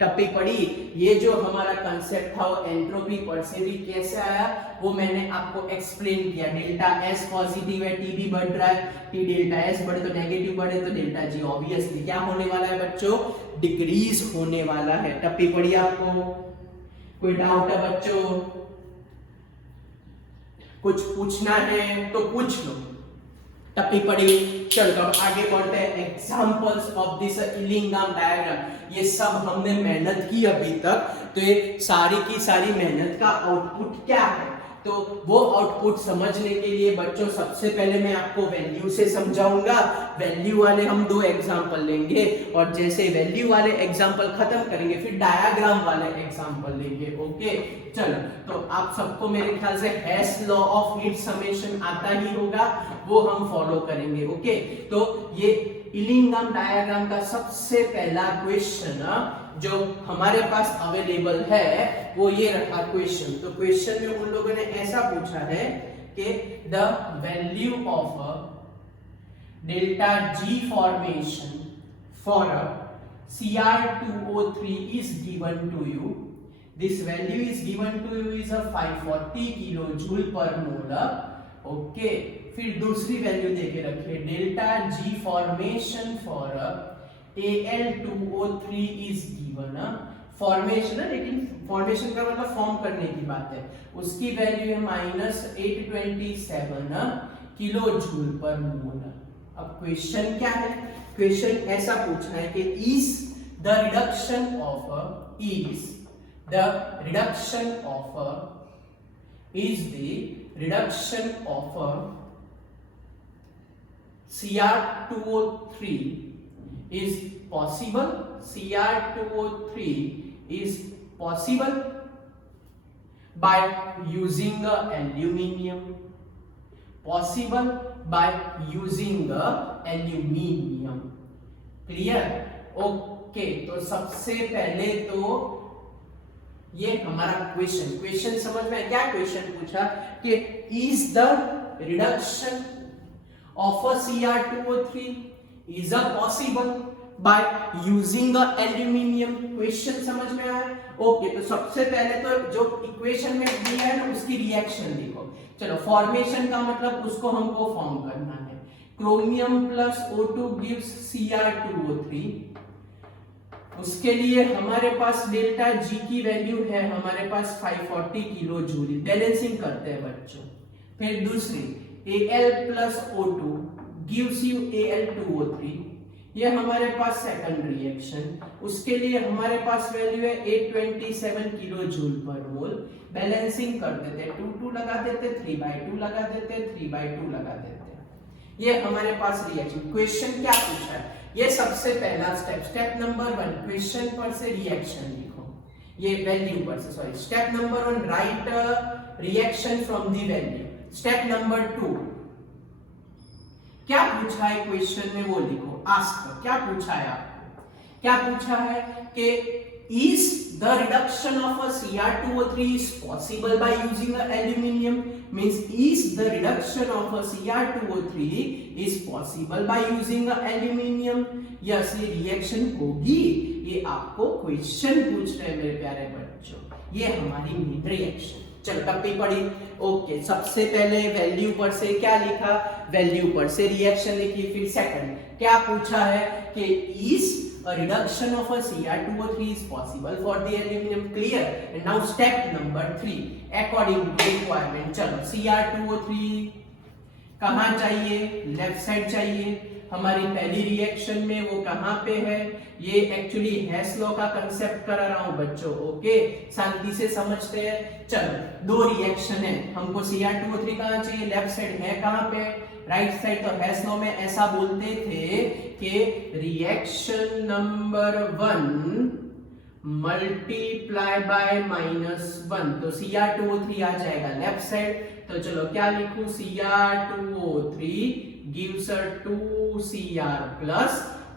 टप्पी पड़ी, ये जो हमारा कंसेप्ट था वो एंट्रोपी पर से भी कैसे आया वो मैंने आपको एक्सप्लेन किया। डेल्टा एस पॉजिटिव है, टी भी बढ़ रहा है, टी डेल्टा एस बढ़े तो नेगेटिव बढ़े तो डेल्टा जी ऑब्वियसली क्या होने वाला है बच्चों डिक्रीज होने वाला है। टप्पी पड़ी आपको, कोई डाउट है बच्चों, कुछ पूछना है तो पूछ लो। टप्पी पड़ी। चलो तो अब आगे बढ़ते हैं, एग्जांपल्स ऑफ दिस इलिंगम डायग्राम। ये सब हमने मेहनत की अभी तक, तो ये सारी की सारी मेहनत का आउटपुट क्या है, तो वो आउटपुट समझने के लिए बच्चों सबसे पहले मैं आपको वैल्यू से समझाऊंगा। वैल्यू वाले हम 2 एग्जांपल लेंगे, और जैसे वैल्यू वाले एग्जांपल खत्म करेंगे फिर डायग्राम वाले एग्जांपल लेंगे। ओके चलो, तो आप सबको मेरे ख्याल से हेस लॉ ऑफ नीड समेशन आता ही होगा, वो हम फॉलो करेंगे। ओके तो ये इलिंगम डायग्राम का सबसे पहला क्वेश्चन जो हमारे पास अवेलेबल है वो ये रहा क्वेश्चन। तो क्वेश्चन में उन लोगों ने ऐसा पूछा है कि the value of delta G formation for Cr2O3 is given to you. This value is given to you is a 540 kilojoule per mole. Okay फिर दूसरी वैल्यू देके रखिए, delta G formation for Al2O3 is given. Formation है, लेकिन फॉर्मेशन का मतलब फॉर्म करने की बात है, उसकी वैल्यू है -827 किलो जूल पर मोल। अब क्वेश्चन क्या है, क्वेश्चन ऐसा पूछा है कि is the reduction of Cr2O3 is possible, Cr2O3 is possible by using aluminium, possible by using aluminium, clear. Okay तो सबसे पहले तो ये हमारा क्वेश्चन समझ में क्या क्वेश्चन पूछा कि is the reduction of a Cr2O3 is a possible by using a aluminium, question समझ में आया। ओके तो सबसे पहले तो जो इक्वेशन में दिया है ना उसकी रिएक्शन लिखो। चलो फॉर्मेशन का मतलब उसको हमको फॉर्म करना है, chromium plus O2 gives Cr2O3, उसके लिए हमारे पास डेल्टा जी की वैल्यू है हमारे पास 540 किलो जूल, बैलेंसिंग करते हैं बच्चों। फिर दूसरी Al plus O2 gives you Al2O3, ये हमारे पास सेकंड रिएक्शन, उसके लिए हमारे पास वैल्यू है 827 किलो जूल पर मोल, बैलेंसिंग कर देते, 2 लगा देते, 3/2 लगा देते, 3/2 लगा देते। ये हमारे पास रिएक्शन। क्वेश्चन क्या पूछा है, ये सबसे पहला स्टेप नंबर 1 क्वेश्चन पर से रिएक्शन लिखो, ये वैल्यू पर से, sorry step number 1 right reaction from the value. Step number 2 क्या पूछा है क्वेश्चन में वो लिखो, आस्क क्या पूछा है आपको, क्या पूछा है कि is the reduction of a Cr2O3 is possible by using a aluminium, means is the reduction of a Cr2O3 is possible by using a aluminium, yes ये रिएक्शन होगी, ये आपको क्वेश्चन पूछ रहे हैं मेरे प्यारे बच्चों, ये हमारी मेन रिएक्शन। चलो टप्पी पड़ी। ओके सबसे पहले वैल्यू पर से क्या लिखा, वैल्यू पर से रिएक्शन लिखी। फिर सेकंड क्या पूछा है कि is a reduction of a Cr2O3 is possible for the aluminum, clear। and now step number 3 according to requirement। चलो Cr2O3 कहाँ चाहिए, लेफ्ट साइड चाहिए, हमारी पहली रिएक्शन में वो कहाँ पे है, ये एक्चुअली हेस लॉ का कंसेप्ट करा रहा हूं बच्चों। ओके शांति से समझते हैं। चलो 2 रिएक्शन है, हमको Cr2O3 कहाँ चाहिए, लेफ्ट साइड है कहाँ पे, राइट साइड। तो हेस लॉ में ऐसा बोलते थे कि रिएक्शन नंबर 1 मल्टीप्लाई बाय -1, तो Cr2O3 आ जाएगा लेफ्ट साइड। तो चलो क्या लिखूं, Cr2O3 gives a 2Cr plus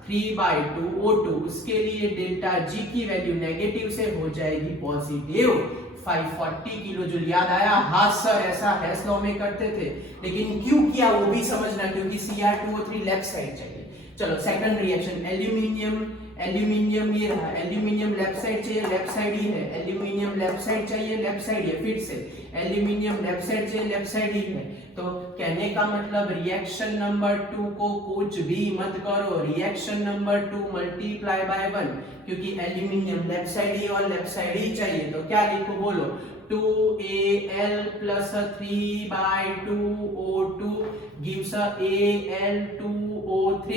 3/2 O2, उसके लिए डेल्टा जी की वैल्यू नेगेटिव से हो जाएगी पॉजिटिव 540 किलो जूल। याद आया, हाँ सर ऐसा हेस लॉ में करते थे, लेकिन क्यों किया वो भी समझना, क्योंकि Cr2O3 लेफ्ट साइड चाहिए। चलो सेकंड रिएक्शन एल्यूमिनियम ये रहा, एल्यूमिनियम लेफ्ट साइड चाहिए, लेफ्ट साइड ही है, एल्यूमिनियम लेफ्ट साइड चाहिए, लेफ्ट साइड है, फिर से एल्यूमिनियम लेफ्ट साइड चाहिए, लेफ्ट साइड ही है। तो कहने का मतलब रिएक्शन नंबर 2 को कुछ भी मत करो, रिएक्शन नंबर 2 मल्टीप्लाई बाय 1, क्योंकि एल्यूमिनियम लेफ्ट साइड ही और लेफ्ट साइड ही चाहिए। तो क्या लिखो बोलो, 2Al plus 3/2O2 gives Al2O3.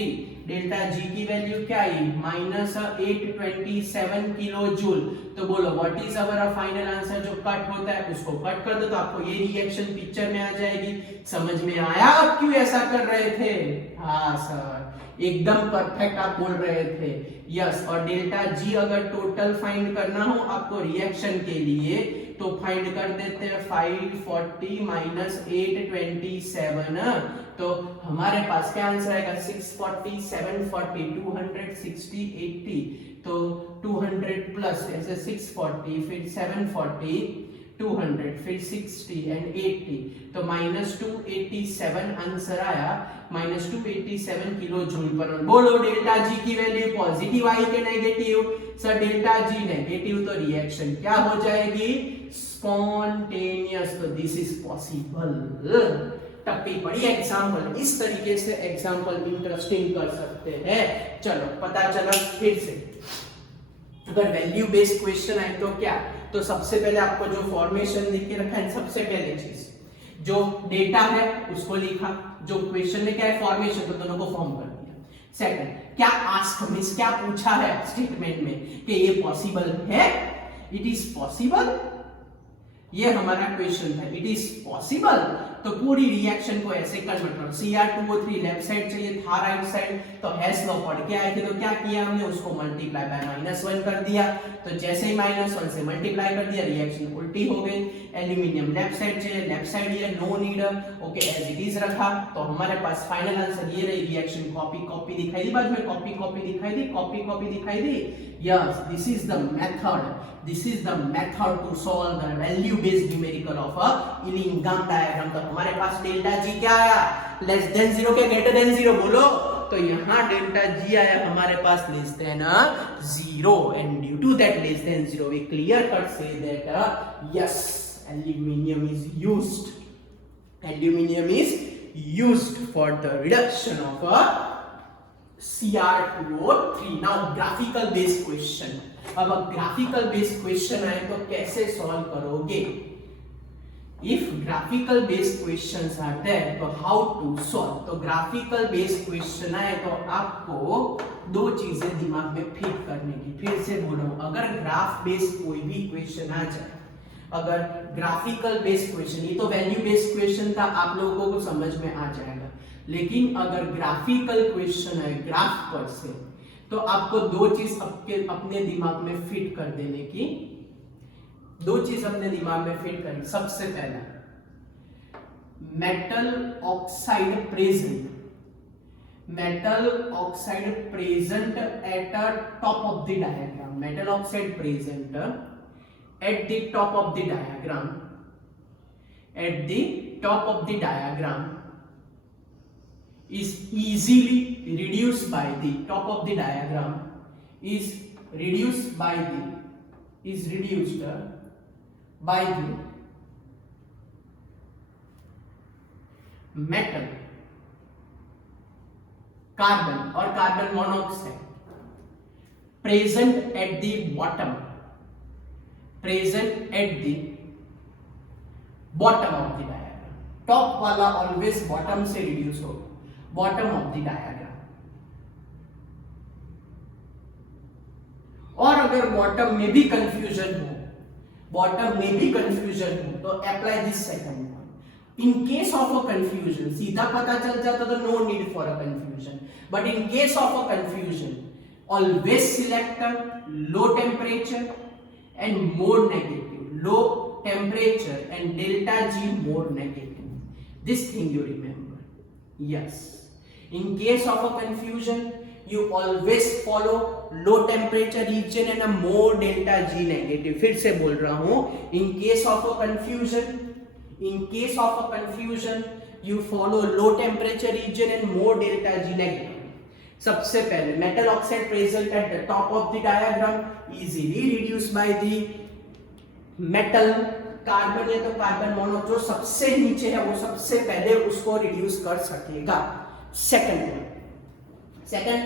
Delta G की वैल्यू क्या आई? -827 किलो जूल। तो बोलो what is our final answer? जो कट होता है उसको कट कर दो तो आपको ये रिएक्शन पिक्चर में आ जाएगी। समझ में आया आप क्यों ऐसा कर रहे थे? हाँ सर, एकदम परफेक्ट आप बोल रहे थे। यस, और डेल्टा जी अगर टोटल फाइंड करना हो आपको रिएक्शन के लिए तो फाइंड कर देते हैं 540 माइनस 827। तो हमारे पास क्या आंसर आएगा? 640, 740, 260, 80। तो 200 प्लस ऐसे 640 फिर 740 200 फिर 60 एंड 80 तो -287 आंसर आया। -287 किलो जूल पर। बोलो डेल्टा जी की वैल्यू पॉजिटिव आई के negative? Sir delta G negative तो रिएक्शन क्या हो जाएगी? स्पॉन्टेनियस। तो दिस इज पॉसिबल। टप्पी पड़ी एग्जांपल, इस तरीके से एग्जांपल इंटरेस्टिंग कर सकते हैं। चलो पता चला फिर से। अगर वैल्यू बेस्ड क्वेश्चन आए तो क्या? तो सबसे पहले आपको जो फॉर्मेशन लिख के रखा है, सबसे पहले चीज जो डेटा है उसको लिखा, जो क्वेश्चन में क्या है फॉर्मेशन, तो दोनों को फॉर्म कर दिया। सेकंड, क्या आस्क मींस क्या पूछा है स्टेटमेंट में कि ये पॉसिबल है, इट इज पॉसिबल, ये हमारा क्वेश्चन था, इट इज पॉसिबल। तो पूरी रिएक्शन को ऐसे कन्वर्ट करो। Cr2O3 लेफ्ट साइड चाहिए था राइट साइड, तो हेस लॉ पढ़ के आए थे तो क्या किया हमने? उसको मल्टीप्लाई बाय -1 कर दिया। तो जैसे ही -1 से मल्टीप्लाई कर दिया रिएक्शन उल्टी हो गई। एल्यूमिनियम लेफ्ट साइड चाहिए, लेफ्ट साइड ये no need, okay as it is रखा। तो हमारे पास फाइनल आंसर ये रही। रिएक्शन कॉपी दिखाई दी, बाद में कॉपी दिखाई दी, कॉपी दिखाई दी। Yes, this is the method, this is the method to solve the value based numerical of a Ellingham diagram. तो हमारे पास डेल्टा जी क्या आया? लेस देन 0 के ग्रेटर देन 0 बोलो। तो यहाँ डेल्टा जी आया हमारे पास less than 0 and due to that less than 0 we clear cut से that yes aluminium is used for the reduction of a Cr2O3. Now graphical based question. अब ग्राफिकल बेस्ड क्वेश्चन आए तो कैसे सॉल्व करोगे? If graphical based questions are there, तो how to solve? तो graphical based question आए तो आपको दो चीजें दिमाग में फिट करने की। फिर से बोलो, अगर ग्राफ बेस्ड कोई भी क्वेश्चन आ जाए, अगर ग्राफिकल बेस्ड क्वेश्चन, ये तो वैल्यू बेस्ड क्वेश्चन था, आप लोगों को समझ में आ जाएगा, लेकिन अगर ग्राफिकल क्वेश्चन है ग्राफ पर से, तो आपको दो चीज अपने दिमाग में फिट कर देने की, दो चीज अपने दिमाग में फिट करनी। सबसे पहला, metal oxide present at top of the diagram. Metal oxide present at the top of the diagram, is easily reduced by the top of the diagram is reduced by the metal, carbon or carbon monoxide present at the bottom of the diagram। Top वाला ऑलवेज बॉटम से रिड्यूस होगा, बॉटम ऑफ द डायग्राम। और अगर बॉटम में भी कंफ्यूजन हो तो apply this second one. In case of a confusion, सीधा पता चल जाता तो no need for a confusion, but in case of a confusion always select low temperature and more negative, low temperature and delta G more negative. This thing you remember. Yes, in case of a confusion you always follow low temperature region and a more delta G negative. फिर से बोल रहा हूँ, in case of a confusion you follow low temperature region and more delta G negative. सबसे पहले metal oxide present at the top of the diagram easily reduce by the metal. Carbon या तो कार्बन मोनो जो सबसे नीचे है वो सबसे पहले उसको रिड्यूस कर सकेगा। सेकंड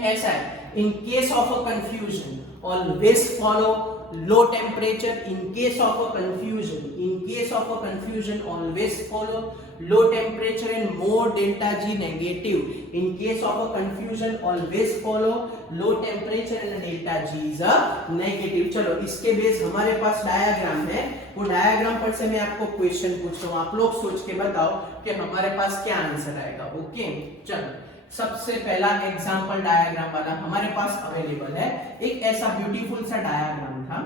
ऐसा है, इन case of a confusion always follow low temperature. In case of a confusion case of a confusion always follow low temperature and more delta G negative. In case of a confusion always follow low temperature and delta G is a negative. चलो इसके बेस हमारे पास डायग्राम है, वो डायग्राम पर से मैं आपको क्वेश्चन पूछता हूँ, आप लोग सोच के बताओ कि हमारे पास क्या आंसर आएगा। ओके चलो सबसे पहला एग्जांपल डायग्राम वाला हमारे पास अवेलेबल है। एक ऐसा ब्यूटीफुल सा डायग्राम था।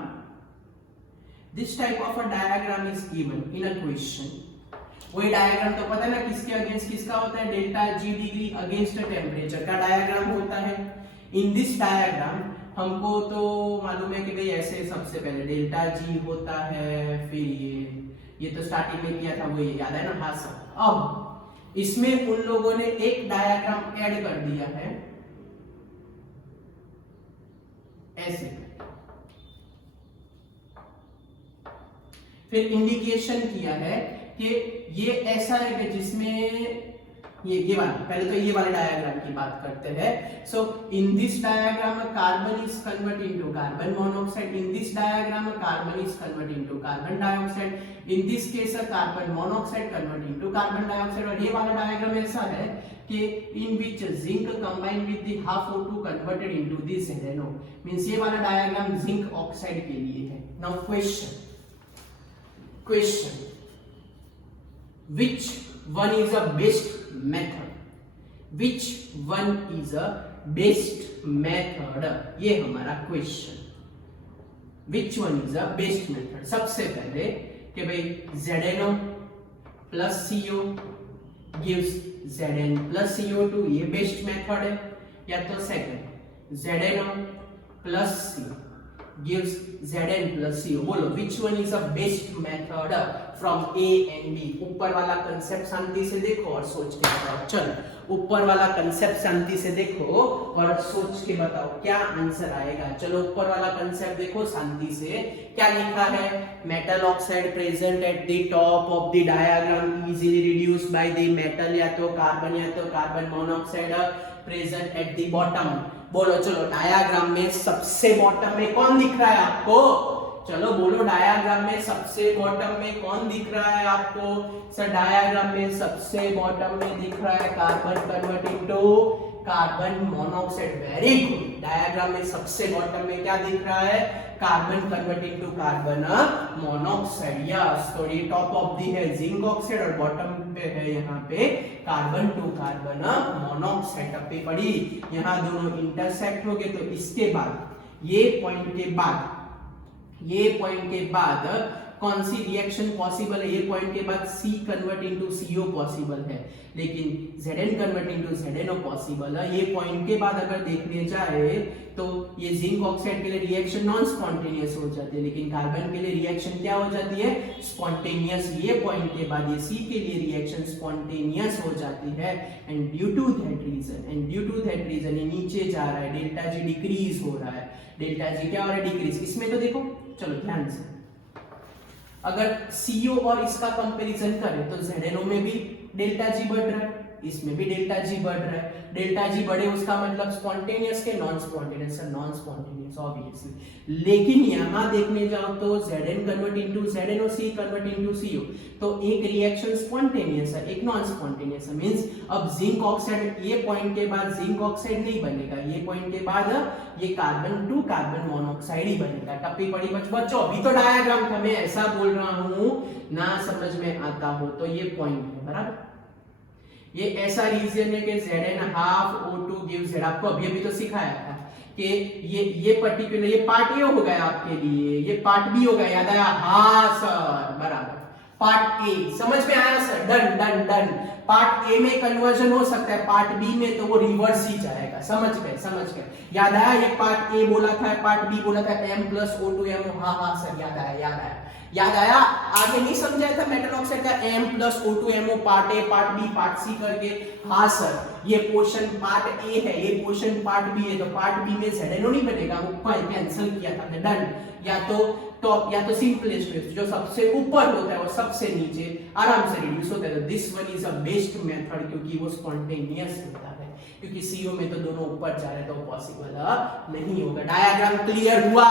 This type of a diagram is given in a question. वही डायग्राम तो पता है ना किसके अगेंस्ट किसका होता है, delta G degree against temperature का डायग्राम होता है। इन दिस डायग्राम हमको तो मालूम है कि भाई ऐसे सबसे पहले डेल्टा जी होता है, फिर ये तो स्टार्टिंग में किया था वो ये याद है ना। हाँ सर, अब इसमें उन लोगों ने एक डायग्राम ऐड कर दिया है ऐसे, फिर इंडिकेशन किया है कि ये ऐसा है कि जिसमें ये वाला, पहले तो ये वाले डायग्राम की बात करते हैं। So in this diagram carbon is convert into carbon monoxide, in this diagram carbon is convert into carbon dioxide, in this case carbon monoxide convert into carbon dioxide. और ये वाला डायग्राम ऐसा है कि in which zinc combine with the half O2 converted into this ZnO, means ये वाला डायग्राम जिंक ऑक्साइड के लिए है। Now question which one is a best method, which one is a best method, ये हमारा question. which one is a best method, सबसे पहले कि भाई ZnO plus CO gives Zn plus CO2, ये बेस्ट मेथड है। या तो second ZnO plus C gives Zn plus CO, बोलो which one is a best method from A and B। ऊपर वाला कंसेप्ट शांति से देखो और सोच के बताओ। चलो ऊपर वाला कंसेप्ट शांति से देखो और सोच के बताओ क्या आंसर आएगा। चलो ऊपर वाला कंसेप्ट देखो शांति से, क्या लिखा है, metal oxide present at the top of the diagram easily reduced by the metal, या तो carbon monoxide present at the bottom. बोलो चलो डायग्राम में सबसे बॉटम में कौन दिख रहा है आपको, चलो बोलो डायग्राम में सबसे बॉटम में कौन दिख रहा है आपको। सर डायग्राम में सबसे बॉटम में दिख रहा है carbon converting to carbon monoxide. Very good, diagram में सबसे बॉटम में क्या दिख रहा है, carbon converting to carbon monoxide. Yes, तो ये टॉप ऑफ दी है जिंक ऑक्साइड और बॉटम पे है यहाँ पे कार्बन टू कार्बन मोनोऑक्साइड। अब पे पड़ी यहाँ दोनों इंटरसेक्ट हो गए, तो इसके बाद ये पॉइंट के बाद कौन सी रिएक्शन पॉसिबल है, ये पॉइंट के बाद C convert into CO possible है, लेकिन Zn convert into ZnO possible है। ये पॉइंट के बाद अगर देखने जाए तो ये जिंक ऑक्साइड के लिए रिएक्शन नॉन स्पॉन्टेनियस हो जाती है, लेकिन कार्बन के लिए रिएक्शन क्या हो जाती है, स्पॉन्टेनियस। ये पॉइंट के बाद ये C के लिए रिएक्शन स्पॉन्टेनियस हो जाती है। And due to that reason ये नीचे जा रहा है, डेल्टा G डिक्रीज हो रहा है। डेल्टा G क्या हो रहा है, डिक्रीज। इसमें तो देखो, चलो ध्यान से, अगर CO और इसका कंपैरिजन करें तो ZnO में भी डेल्टा G बढ़ रहा है, इसमें भी डेल्टा G बढ़ रहा है। डेल्टा G बढ़े उसका मतलब स्पॉन्टेनियस के non spontaneous, non spontaneous obviously. लेकिन यहां देखने जाओ तो Zn convert into ZnO, C convert into CO, तो एक रिएक्शन स्पॉन्टेनियस है, एक नॉन स्पॉन्टेनियस है। मींस अब जिंक ऑक्साइड, ये पॉइंट के बाद जिंक ऑक्साइड नहीं बनेगा, ये पॉइंट के बाद ये कार्बन टू कार्बन मोनोऑक्साइड ही बनेगा। टप्पी पड़ी बच्चों, अभी तो डायग्राम था, मैं ऐसा बोल रहा हूं ना समझ में आता हो तो ये पॉइंट है बराबर। ये ऐसा रीजन है कि Zn half O2 gives Z, आपको अभी तो सिखाया था कि ये पर्टिकुलर ये पार्ट ए हो गया आपके लिए, ये पार्ट बी हो गया, याद आया? हाँ सर बराबर, पार्ट ए समझ में आया सर, डन। पार्ट ए में कन्वर्जन हो सकता है, पार्ट बी में तो वो रिवर्स ही जाएगा। समझ गए, याद आया? ये पार्ट ए बोला था, पार्ट बी बोला था M + O2M। हाँ सर याद आया। आगे नहीं समझाया था मेटल ऑक्साइड का M + O2MO, part A, part B, part C करके। हाँ सर, ये पोर्शन पार्ट ए है, ये पोर्शन पार्ट बी है, तो पार्ट बी में ZnO नहीं बनेगा, वो कैंसिल किया था। डन। या तो टॉप या तो सिंपलेस्ट में जो सबसे ऊपर होता है और सबसे नीचे आराम से रिड्यूस होता है। This one is a best method, क्योंकि वो स्पॉन्टेनियस होता है, क्योंकि CO में तो दोनों ऊपर जा रहे हैं तो पॉसिबल नहीं होगा। डायग्राम क्लियर हुआ?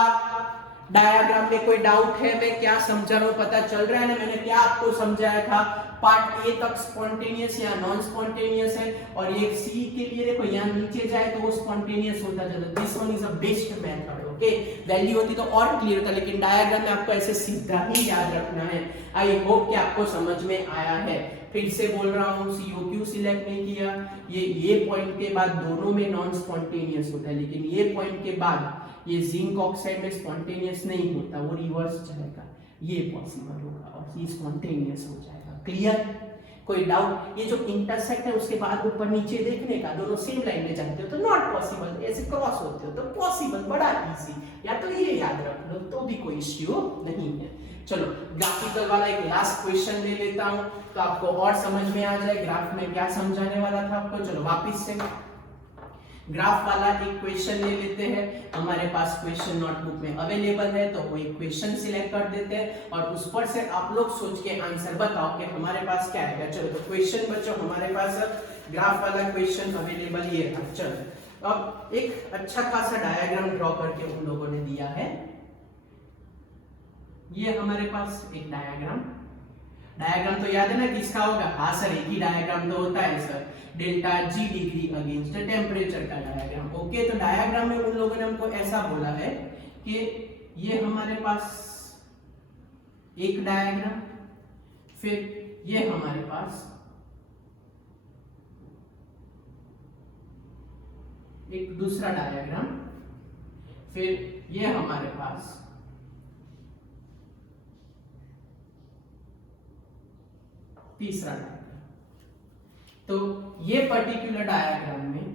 डायग्राम में कोई डाउट है? मैं क्या समझा रहा हूँ पता चल रहा है ना? मैंने क्या आपको समझाया था? पार्ट ए तक स्पॉन्टेनियस या नॉन स्पॉन्टेनियस है, और ये सी के लिए देखो यहाँ नीचे जाए तो वो स्पॉन्टेनियस होता जाता। This one is a best method. Okay, value होती तो और क्लियर था, लेकिन डायग्राम में आपको ऐसे सीधा ही याद रखना है। आई होप कि आपको समझ में आया है। फिर से बोल रहा हूँ, सीओ क्यों सिलेक्ट नहीं किया? ये पॉइंट के बाद दोनों में नॉन स्पॉन्टेनियस होता है, लेकिन ये पॉइंट के बाद ये जिंक ऑक्साइड में स्पॉन्टेनियस नहीं होता, वो रिवर्स जाएगा, ये पॉसिबल होगा और ये स्पॉन्टेनियस हो जाएगा। क्लियर? कोई डाउट? ये जो इंटरसेक्ट है उसके बाद ऊपर नीचे देखने का, दोनों सेम लाइन में जाते हो तो नॉट पॉसिबल, ऐसे क्रॉस होते हो तो पॉसिबल, बड़ा इजी। या तो ये याद रख लो तो भी कोई इश्यू नहीं है। चलो ग्राफिकल वाला एक लास्ट क्वेश्चन ले लेता हूं तो आपको और समझ में आ जाए ग्राफ में क्या समझाने वाला था आपको। चलो वापस से ग्राफ वाला एक क्वेश्चन ले लेते हैं। हमारे पास क्वेश्चन नोटबुक में अवेलेबल है तो वो एक क्वेश्चन सिलेक्ट कर देते हैं और उस पर से आप लोग सोच के आंसर बताओ कि हमारे पास क्या है। चलो तो क्वेश्चन बच्चों हमारे पास ग्राफ वाला क्वेश्चन अवेलेबल ये था। चलो अब एक अच्छा खासा डायग्राम ड्रॉ करके उन लोगों ने दिया है। ये हमारे पास एक डायग्राम तो याद है ना किसका होगा? हाँ सर, एक ही डायग्राम तो होता है sir, delta G degree against temperature का डायग्राम। ओके, तो डायग्राम में उन लोगों ने हमको ऐसा बोला है कि ये हमारे पास एक डायग्राम, फिर ये हमारे पास एक दूसरा डायग्राम, फिर ये हमारे पास तीसरा डायग्राम। तो ये पर्टिकुलर डायग्राम में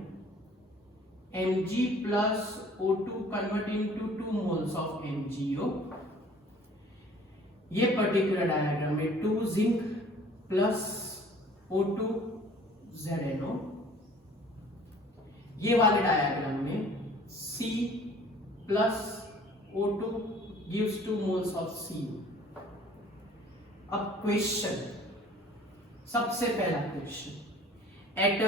Mg plus O2 convert into 2 moles of MgO। ये पर्टिकुलर डायग्राम में 2 जिंक प्लस O2 ZnO। ये वाले डायग्राम में C plus O2 gives 2 moles of CO। अब क्वेश्चन, सबसे पहला question, at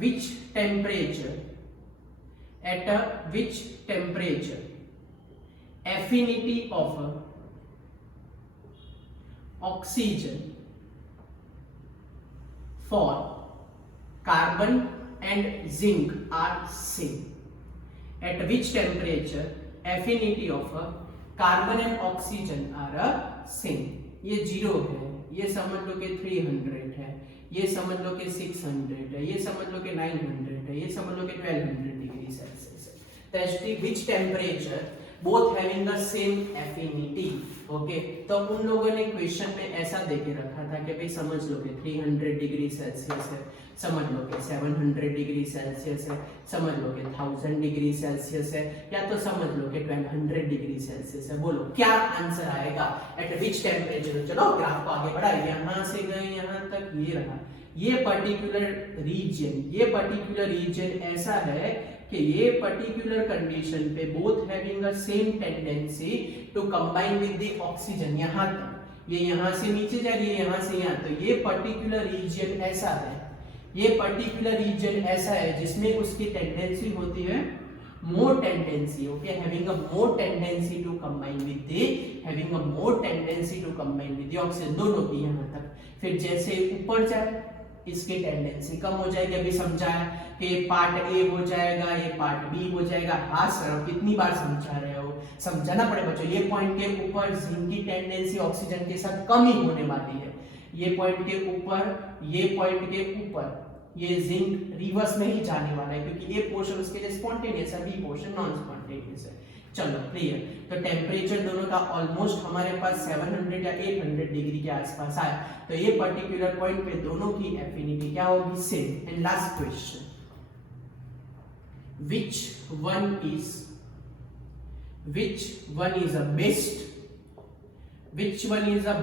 which temperature affinity of oxygen for carbon and zinc are same? At which temperature affinity of carbon and oxygen are same? ये 0 है, ये समझ लो कि 300 है, ये समझ लो कि 600 है, ये समझ लो कि 900 है, ये समझ लो कि 1200 डिग्री सेल्सियस है। तो eight which temperature both having the same affinity. Okay, तो उन लोगों ने क्वेश्चन में ऐसा देके रखा था कि भाई समझ लो कि 300 डिग्री सेल्सियस है, समझ लो कि 700 डिग्री सेल्सियस है, समझ लो कि 1000 डिग्री सेल्सियस है, या तो समझ लो कि 1200 डिग्री सेल्सियस है। बोलो क्या आंसर आएगा? Eight which temperature. चलो ग्राफ को आगे बढ़ाइए, यहां से गए यहां तक, ये रहा ये पर्टिकुलर रीजन ऐसा है कि ये पर्टिकुलर कंडीशन पे both having a same tendency to combine with the oxygen. यहां तक, ये यहां से नीचे जा रही है, यहां से यहां, तो ये पर्टिकुलर रीजन ऐसा है, ये पर्टिकुलर रीजन ऐसा है जिसमें उसकी टेंडेंसी होती है more tendency, okay, having a more tendency to combine with the oxygen, दोनों की यहाँ तक। फिर जैसे ऊपर जाए इसकी टेंडेंसी कम हो जाएगी। अभी समझाया कि ये पार्ट ए हो जाएगा, ये पार्ट बी हो जाएगा। हाँ सर, कितनी बार समझा रहे हो, समझाना पड़े बच्चों। ये पॉइंट के ऊपर जिंक की टेंडेंसी ऑक्सीजन के साथ कम ही होने वाली है, ये पॉइंट के ऊपर, ये पॉइंट के ऊपर ये जिंक रिवर्स में ही जाने वाला है, क्योंकि ये पोर्शन उसके लिए स्पॉन्टेनियस है, बी पोर्शन नॉन स्पॉन्टेनियस है। चलो क्लियर। तो टेम्परेचर दोनों का ऑलमोस्ट हमारे पास 700 या 800 डिग्री के आसपास आया, तो ये पर्टिकुलर पॉइंट पे दोनों की एफिनिटी क्या होगी? Same. And last question, which one is a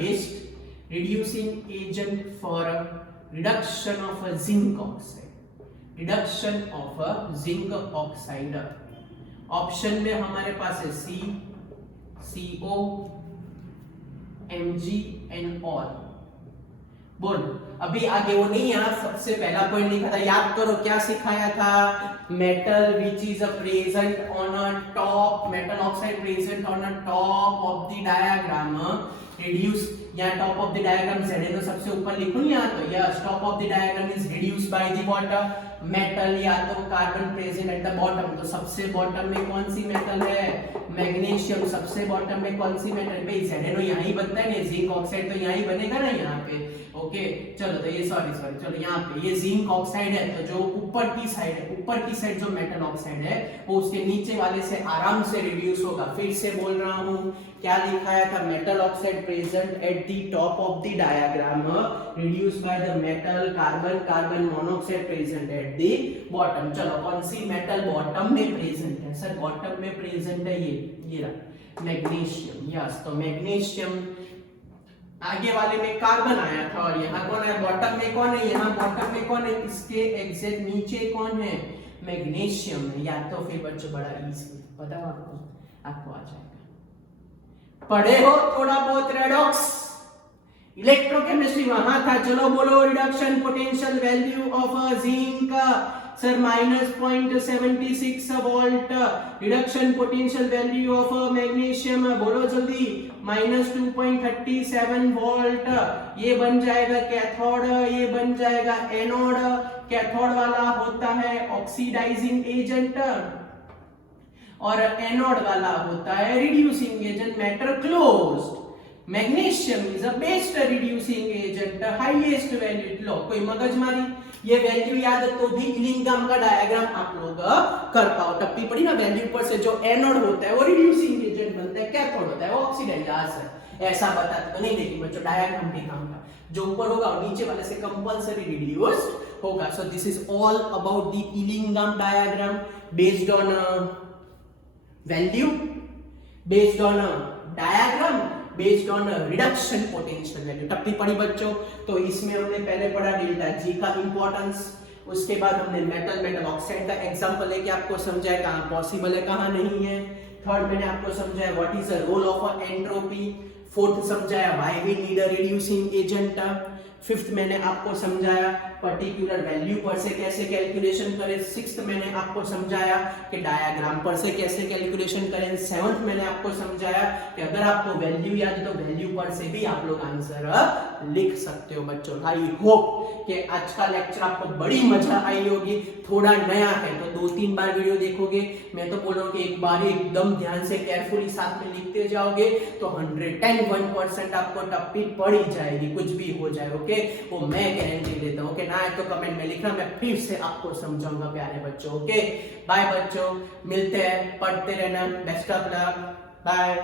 best reducing agent for a reduction of a zinc oxide? Option में हमारे पास है C, CO, Mg and all। बोल अभी आगे वो नहीं, यहाँ सबसे पहला पॉइंट लिखा था, याद करो क्या सिखाया था, metal which is present on a top, metal oxide present on a top of the diagram reduce, यहाँ top of the diagram Z है तो सबसे ऊपर लिखूं यहाँ, तो yes top of the diagram is reduce by the water, metal या तो carbon present at the bottom, तो सबसे बॉटम में कौन सी मेटल है, मैग्नीशियम, सबसे बॉटम में कौन सी मेटल, भाई ZnO यहाँ ही बनता है ना, जिंक ऑक्साइड तो यहाँ ही बनेगा ना यहाँ पे, ओके चलो तो ये सॉरी चलो यहाँ पे ये जिंक ऑक्साइड है, तो जो ऊपर की साइड है, ऊपर की साइड जो मेटल ऑक्साइड है वो उसके नीचे वाले से आराम से रिड्यूस होगा, फिर से बोल रहा हूँ क्या लिखाया था, metal oxide present at the top of the diagram reduce by the metal carbon monoxide present at the bottom, चलो कौन सी मेटल बॉटम में प्रेजेंट है, सर बॉटम में प्रेजेंट है ये रहा मैग्नीशियम, यस तो मैग्नीशियम, आगे वाले में कार्बन आया था और यहाँ कौन है, बॉटम में कौन है, यहाँ बॉटम में कौन है, इसके एग्जैक्ट नीचे कौन है, मैग्नीशियम है, या तो फिर बच्चों बड़ा इजी बताओ आपको आ जाएगा, पढ़े हो थोड़ा बहुत रेडॉक्स, इलेक्ट्रोकेमिस्ट्री वहां था, चलो बोलो reduction potential value of zinc sir -0.76 volt, reduction potential value of magnesium बोलो जल्दी -2.37 वोल्ट, ये बन जाएगा कैथोड, ये बन जाएगा एनोड, कैथोड वाला होता है ऑक्सीडाइजिंग एजेंट और एनोड वाला होता है reducing agent, matter closed, magnesium is a best reducing agent, highest value, लो कोई मगजमारी, ये वैल्यू याद है तो भी इलिंगम का डायग्राम आप लोग कर पाओ, टप्पी पड़ी ना, वैल्यू पर से जो एनोड होता है वो रिड्यूसिंग एजेंट बनता है, कैथोड होता है वो ऑक्सीडाइजर, ऐसा बताते तो नहीं, लेकिन बच्चों डायग्राम भी काम का, जो ऊपर होगा और नीचे वाले से कंपलसरी रिड्यूस्ड होगा, so this is all about the Ellingham diagram based on value, based on a diagram, based on a reduction potential value, टप्पी पड़ी बच्चों, तो इसमें हमने पहले पढ़ा डेल्टा जी का इंपॉर्टेंस, उसके बाद हमने मेटल ऑक्साइड का एग्जांपल लेके आपको समझाया कहाँ पॉसिबल है कहाँ नहीं है, थर्ड मैंने आपको समझाया what is the role of entropy, fourth समझाया why we need a reducing agent, fifth मैंने आपको समझाया पर्टिकुलर वैल्यू पर से कैसे कैलकुलेशन करें, सिक्स्थ मैंने आपको समझाया कि डायग्राम पर से कैसे कैलकुलेशन करें, सेवंथ मैंने आपको समझाया कि अगर आपको वैल्यू याद है तो वैल्यू पर से भी आप लोग आंसर लिख सकते हो बच्चों। आई होप कि आज का लेक्चर आपको बड़ी मजा आई होगी, थोड़ा नया है तो 2-3 बार वीडियो देखोगे, मैं तो बोल रहा हूँ कि एक बार एकदम ध्यान से केयरफुली साथ में लिखते जाओगे तो 101% आपको टप्पी पड़ी जाएगी, कुछ भी हो जाए, ओके वो मैं गारंटी देता हूँ, ना है तो कमेंट में लिखना, मैं फिर से आपको समझाऊंगा प्यारे बच्चों, ओके बाय बच्चों, मिलते हैं, पढ़ते रहना, बेस्ट ऑफ लक, बाय।